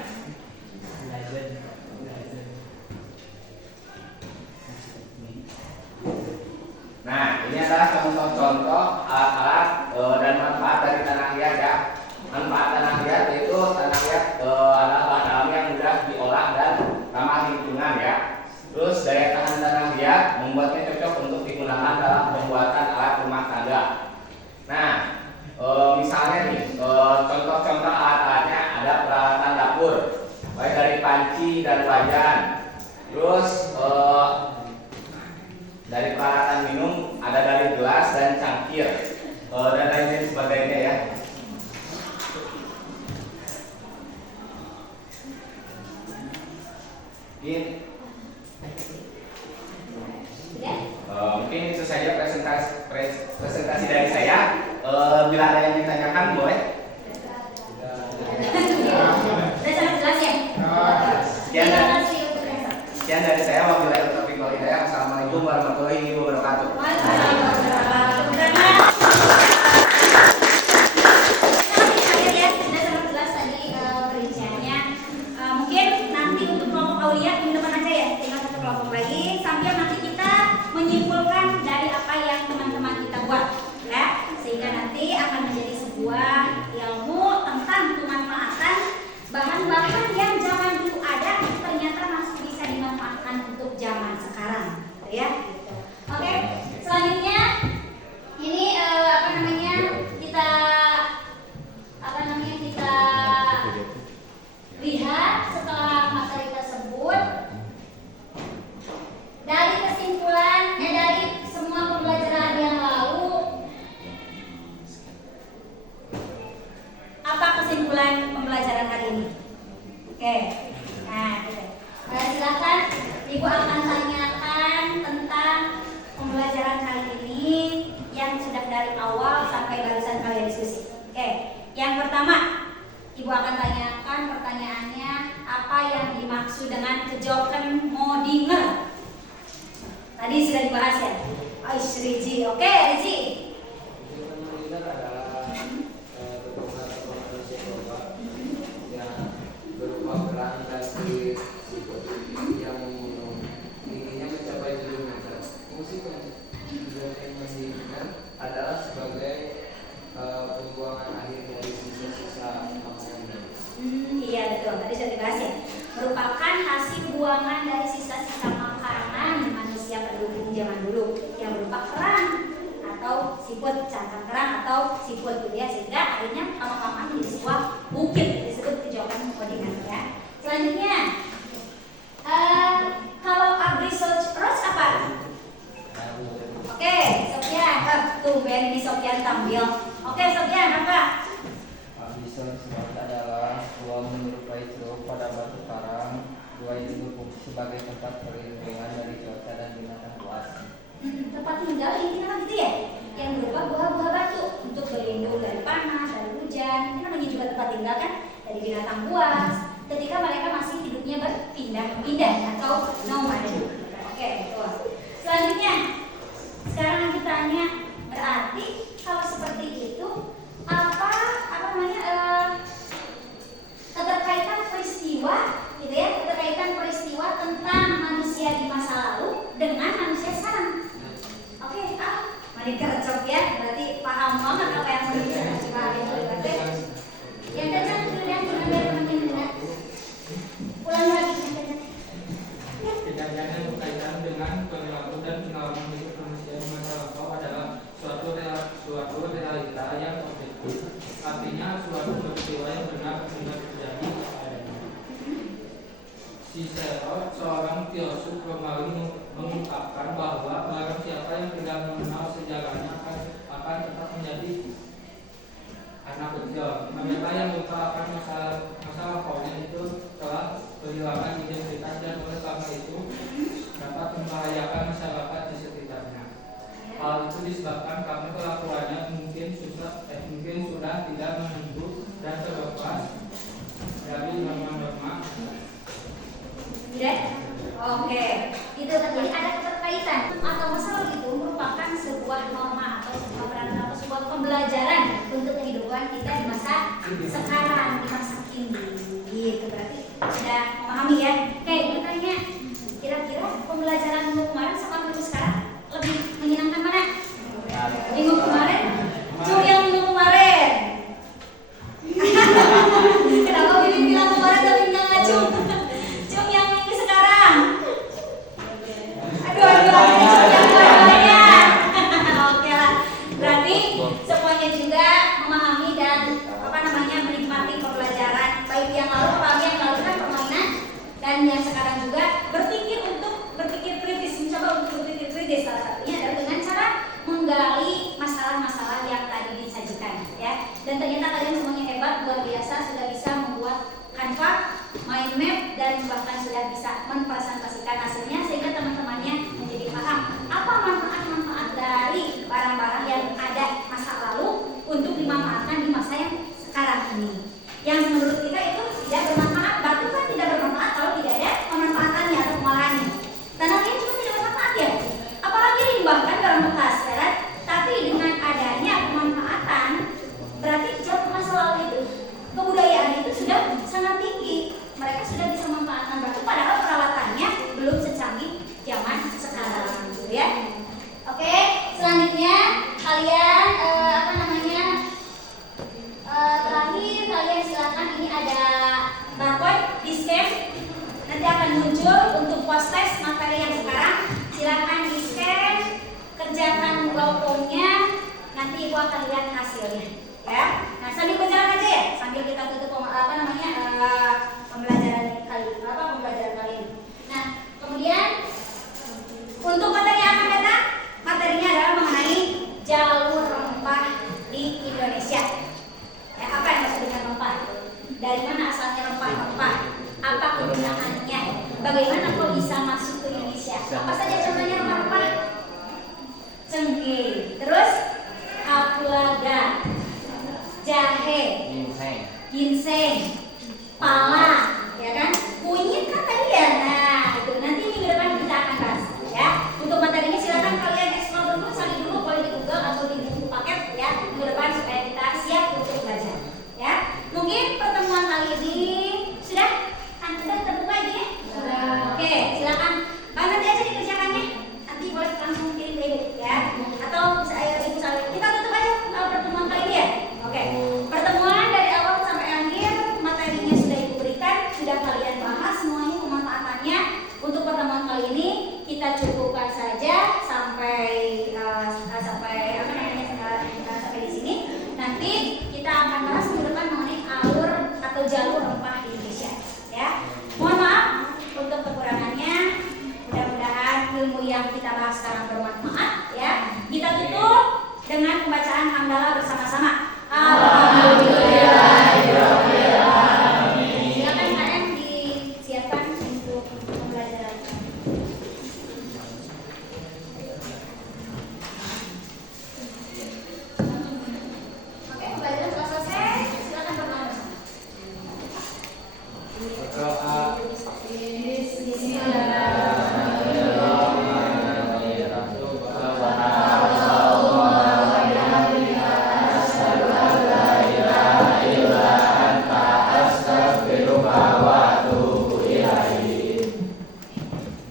Nah, ini adalah contoh-contoh alat-alat dan manfaat dari tanah liat ya. Manfaat tanah liat yaitu tanah liat adalah bahan alam yang mudah diolah dan ramah lingkungan ya. Terus daya tahan tanah liat membuatnya cocok untuk digunakan dalam pembuatan alat rumah tangga. Nah, misalnya nih, contoh-contoh alat-alatnya ada peralatan dapur, baik dari panci dan wajan. Terus dari peralatan minum ada dari gelas dan cangkir dan lain sebagainya ya. Mungkin itu saja presentasi dari saya. Bila ada yang ditanyakan boleh. Sudah sangat jelas ya? Terima kasih untuk sekian dari saya. Wabillahi taufiq wal hidayah. Assalamualaikum warahmatullahi wabarakatuh. Mungkin nanti untuk kelompok Aulia di depan aja ya, tinggal satu kelompok lagi sambil nanti kita menyimpulkan dari apa yang teman-teman kita buat ya, sehingga nanti akan menjadi sebuah ilmu tentang pemanfaatan bahan-bahan yang zaman dulu ada ternyata masih bisa dimanfaatkan untuk zaman sekarang ya. Oke, selanjutnya ini kita lihat setelah materi tersebut dari kesimpulan dari semua pembelajaran yang lalu, apa kesimpulan pembelajaran hari ini? Oke. Ibu akan tanyakan tentang pembelajaran kali ini yang sudah dari awal sampai barusan kalian diskusi. Oke, yang pertama, Ibu akan tanyakan pertanyaannya, apa yang dimaksud dengan kejoken modinger? Tadi sudah dibahas ya. Riji, oke Riji. Kejoken adalah tokoh-tokoh manusia global yang berupa peran dari yang tingginya mencapai 7 meter. Fungsi kejoken modinger adalah sebagai pembuangan akhir dari sisa-sisa makanan. Iya betul, tadi sudah dibahas ya. Merupakan hasil buangan dari sisa-sisa makanan manusia pada zaman dulu yang berupa kerang atau siput, cangkang kerang atau siput gitu ya, sehingga akhirnya lama-lama menjadi sebuah bukit disebut kejoken modinger ya. Selanjutnya, kalau agriculture apa? Oke, Sofyan, tuh Ben di Sofyan tampil. Oke, Sofyan apa? Agriculture adalah ruang menyerupai ceruk pada batu karang. Dua ini berfungsi sebagai tempat perlindungan dari cuaca dan binatang buas. Tempat tinggal ini namanya gitu ya, yang berupa buah-buah batu untuk berlindung dari panas, dari hujan. Ini namanya juga tempat tinggal kan dari binatang buas. Ketika mereka masih hidupnya berpindah-pindah atau nomaden. Oke, betul. Selanjutnya, sekarang kita tanya, berarti kalau seperti itu apa namanya keterkaitan peristiwa gitu ya, keterkaitan peristiwa tentang manusia di masa lalu dengan manusia sekarang. Oke, mari kercok ya, berarti paham banget apa yang mau dibicarakan. Coba yang berarti yang kencang yang biar temannya dengar. Ulang lagi yang kencang. Kejadian yang berkaitan dengan perilaku dan pengalaman hidup manusia di masa lampau adalah suatu realita yang objektif. Artinya suatu peristiwa yang benar-benar terjadi padanya. Cicero, seorang filsuf Romawi, mengungkapkan bahwa barang siapa yang tidak mengenal sejarahnya akan tetap menjadi anak kecil. Mereka yang lupa akan masa lampaunya itu telah kehilangan identitas dan oleh karena itu dapat membahayakan masyarakat di sekitarnya. Hal itu disebabkan karena kelakuannya mungkin sudah tidak menentu dan terlepas dari norma-norma. Tidak? Oke, itu jadi ada keterkaitan atau masalah itu merupakan sebuah norma atau sebuah pembelajaran untuk kehidupan kita di masa sekarang, di masa kini. Gitu, berarti sudah memahami ya. Oke, bertanya, kira-kira pembelajaran minggu kemarin sama minggu sekarang lebih menyenangkan mana? Minggu kemarin? Cum yang minggu kemarin. Kenapa Bibi bilang kemarin tapi nggak ngacung? Cum yang minggu sekarang. Aduh, cum yang dua-duanya. Oke lah. Berarti semuanya juga memahami dan menikmati pembelajaran. Baik yang lalu kan permainan, dan yang sekarang juga berpikir kritis, mencoba untuk berpikir kritis. Salah satunya adalah dengan cara menggali masalah-masalah yang tadi disajikan ya. Dan ternyata kalian semuanya hebat, luar biasa, sudah bisa membuat Canva, mind map, dan bahkan sudah bisa mempresentasikan hasilnya sehingga teman-temannya menjadi paham apa manfaat-manfaat dari barang-barang yang ada masa lalu untuk dimanfaatkan di masa yang sekarang ini. Yang menurut kita itu tidak bermanfaat, batu kan tidak bermanfaat kalau tidak ada pemanfaatannya atau pengolahannya. Tanah liat juga tidak bermanfaat ya, apalagi limbah kan barang bekas ya kan? Tapi dengan adanya pemanfaatan, berarti sejak masa lalu itu kebudayaan itu sudah sangat tinggi. Mereka sudah bisa memanfaatkan batu padahal perawatannya belum secanggih zaman sekarang gitu ya. Oke, selanjutnya kalian terakhir kalian silakan, ini ada barcode di scan, nanti akan muncul untuk post test materi yang sekarang. Silakan di scan, kerjakan baunya, nanti ibu akan lihat hasilnya ya. Nah sambil berjalan aja ya, sambil kita tutup pembelajaran kali ini. Nah kemudian untuk materi yang akan datang, materinya adalah mengenai jalur rempah di Indonesia. Ya, apa yang maksud dengan rempah? Dari mana asalnya rempah-rempah? Apa kegunaannya? Bagaimana kok bisa masuk ke Indonesia. Apa saja contohnya rempah-rempah? Cengkeh, terus kapulaga, jahe, ginseng, pala, ya kan? Kunyit kan tadi ya. Nah, itu nanti minggu depan kita akan bahas ya. Untuk materinya silakan kalian explore dulu, cari dulu, boleh di Google atau di buku paket ya. Minggu depan supaya kita siap untuk belajar. Ya, mungkin pertemuan kali ini sudah terbuka ini ya. Oke, silakan. Bang, nanti aja dikerjakannya. Nanti boleh langsung kirim ke ibu ya. Atau bisa ibu saling. Kita tutup aja pertemuan kali ini ya. Oke. Pertemuan dari awal sampai akhir materinya sudah ibu berikan, sudah kalian bahas semuanya pemanfaatannya. Untuk pertemuan kali ini kita cukupkan saja sampai sampai di sini. Nanti kita akan bahas minggu depan mengenai alur atau jalur rempah di Indonesia. Ya, mohon maaf untuk kekurangannya. Mudah-mudahan ilmu yang kita bahas sekarang bermanfaat. Ya, kita tutup dengan pembacaan hamdalah bersama-sama. Alhamdulillahirobbilalamin. Silakan KM disiapkan untuk pembelajaran. Oke, pembelajaran telah selesai. Silakan berdoa bersama.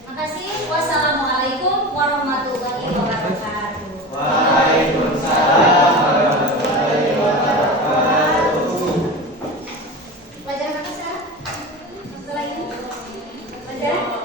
Makasih. Wassalamualaikum warahmatullahi wabarakatuh. Pelajaran apa sekarang? Setelah ini? Pelajaran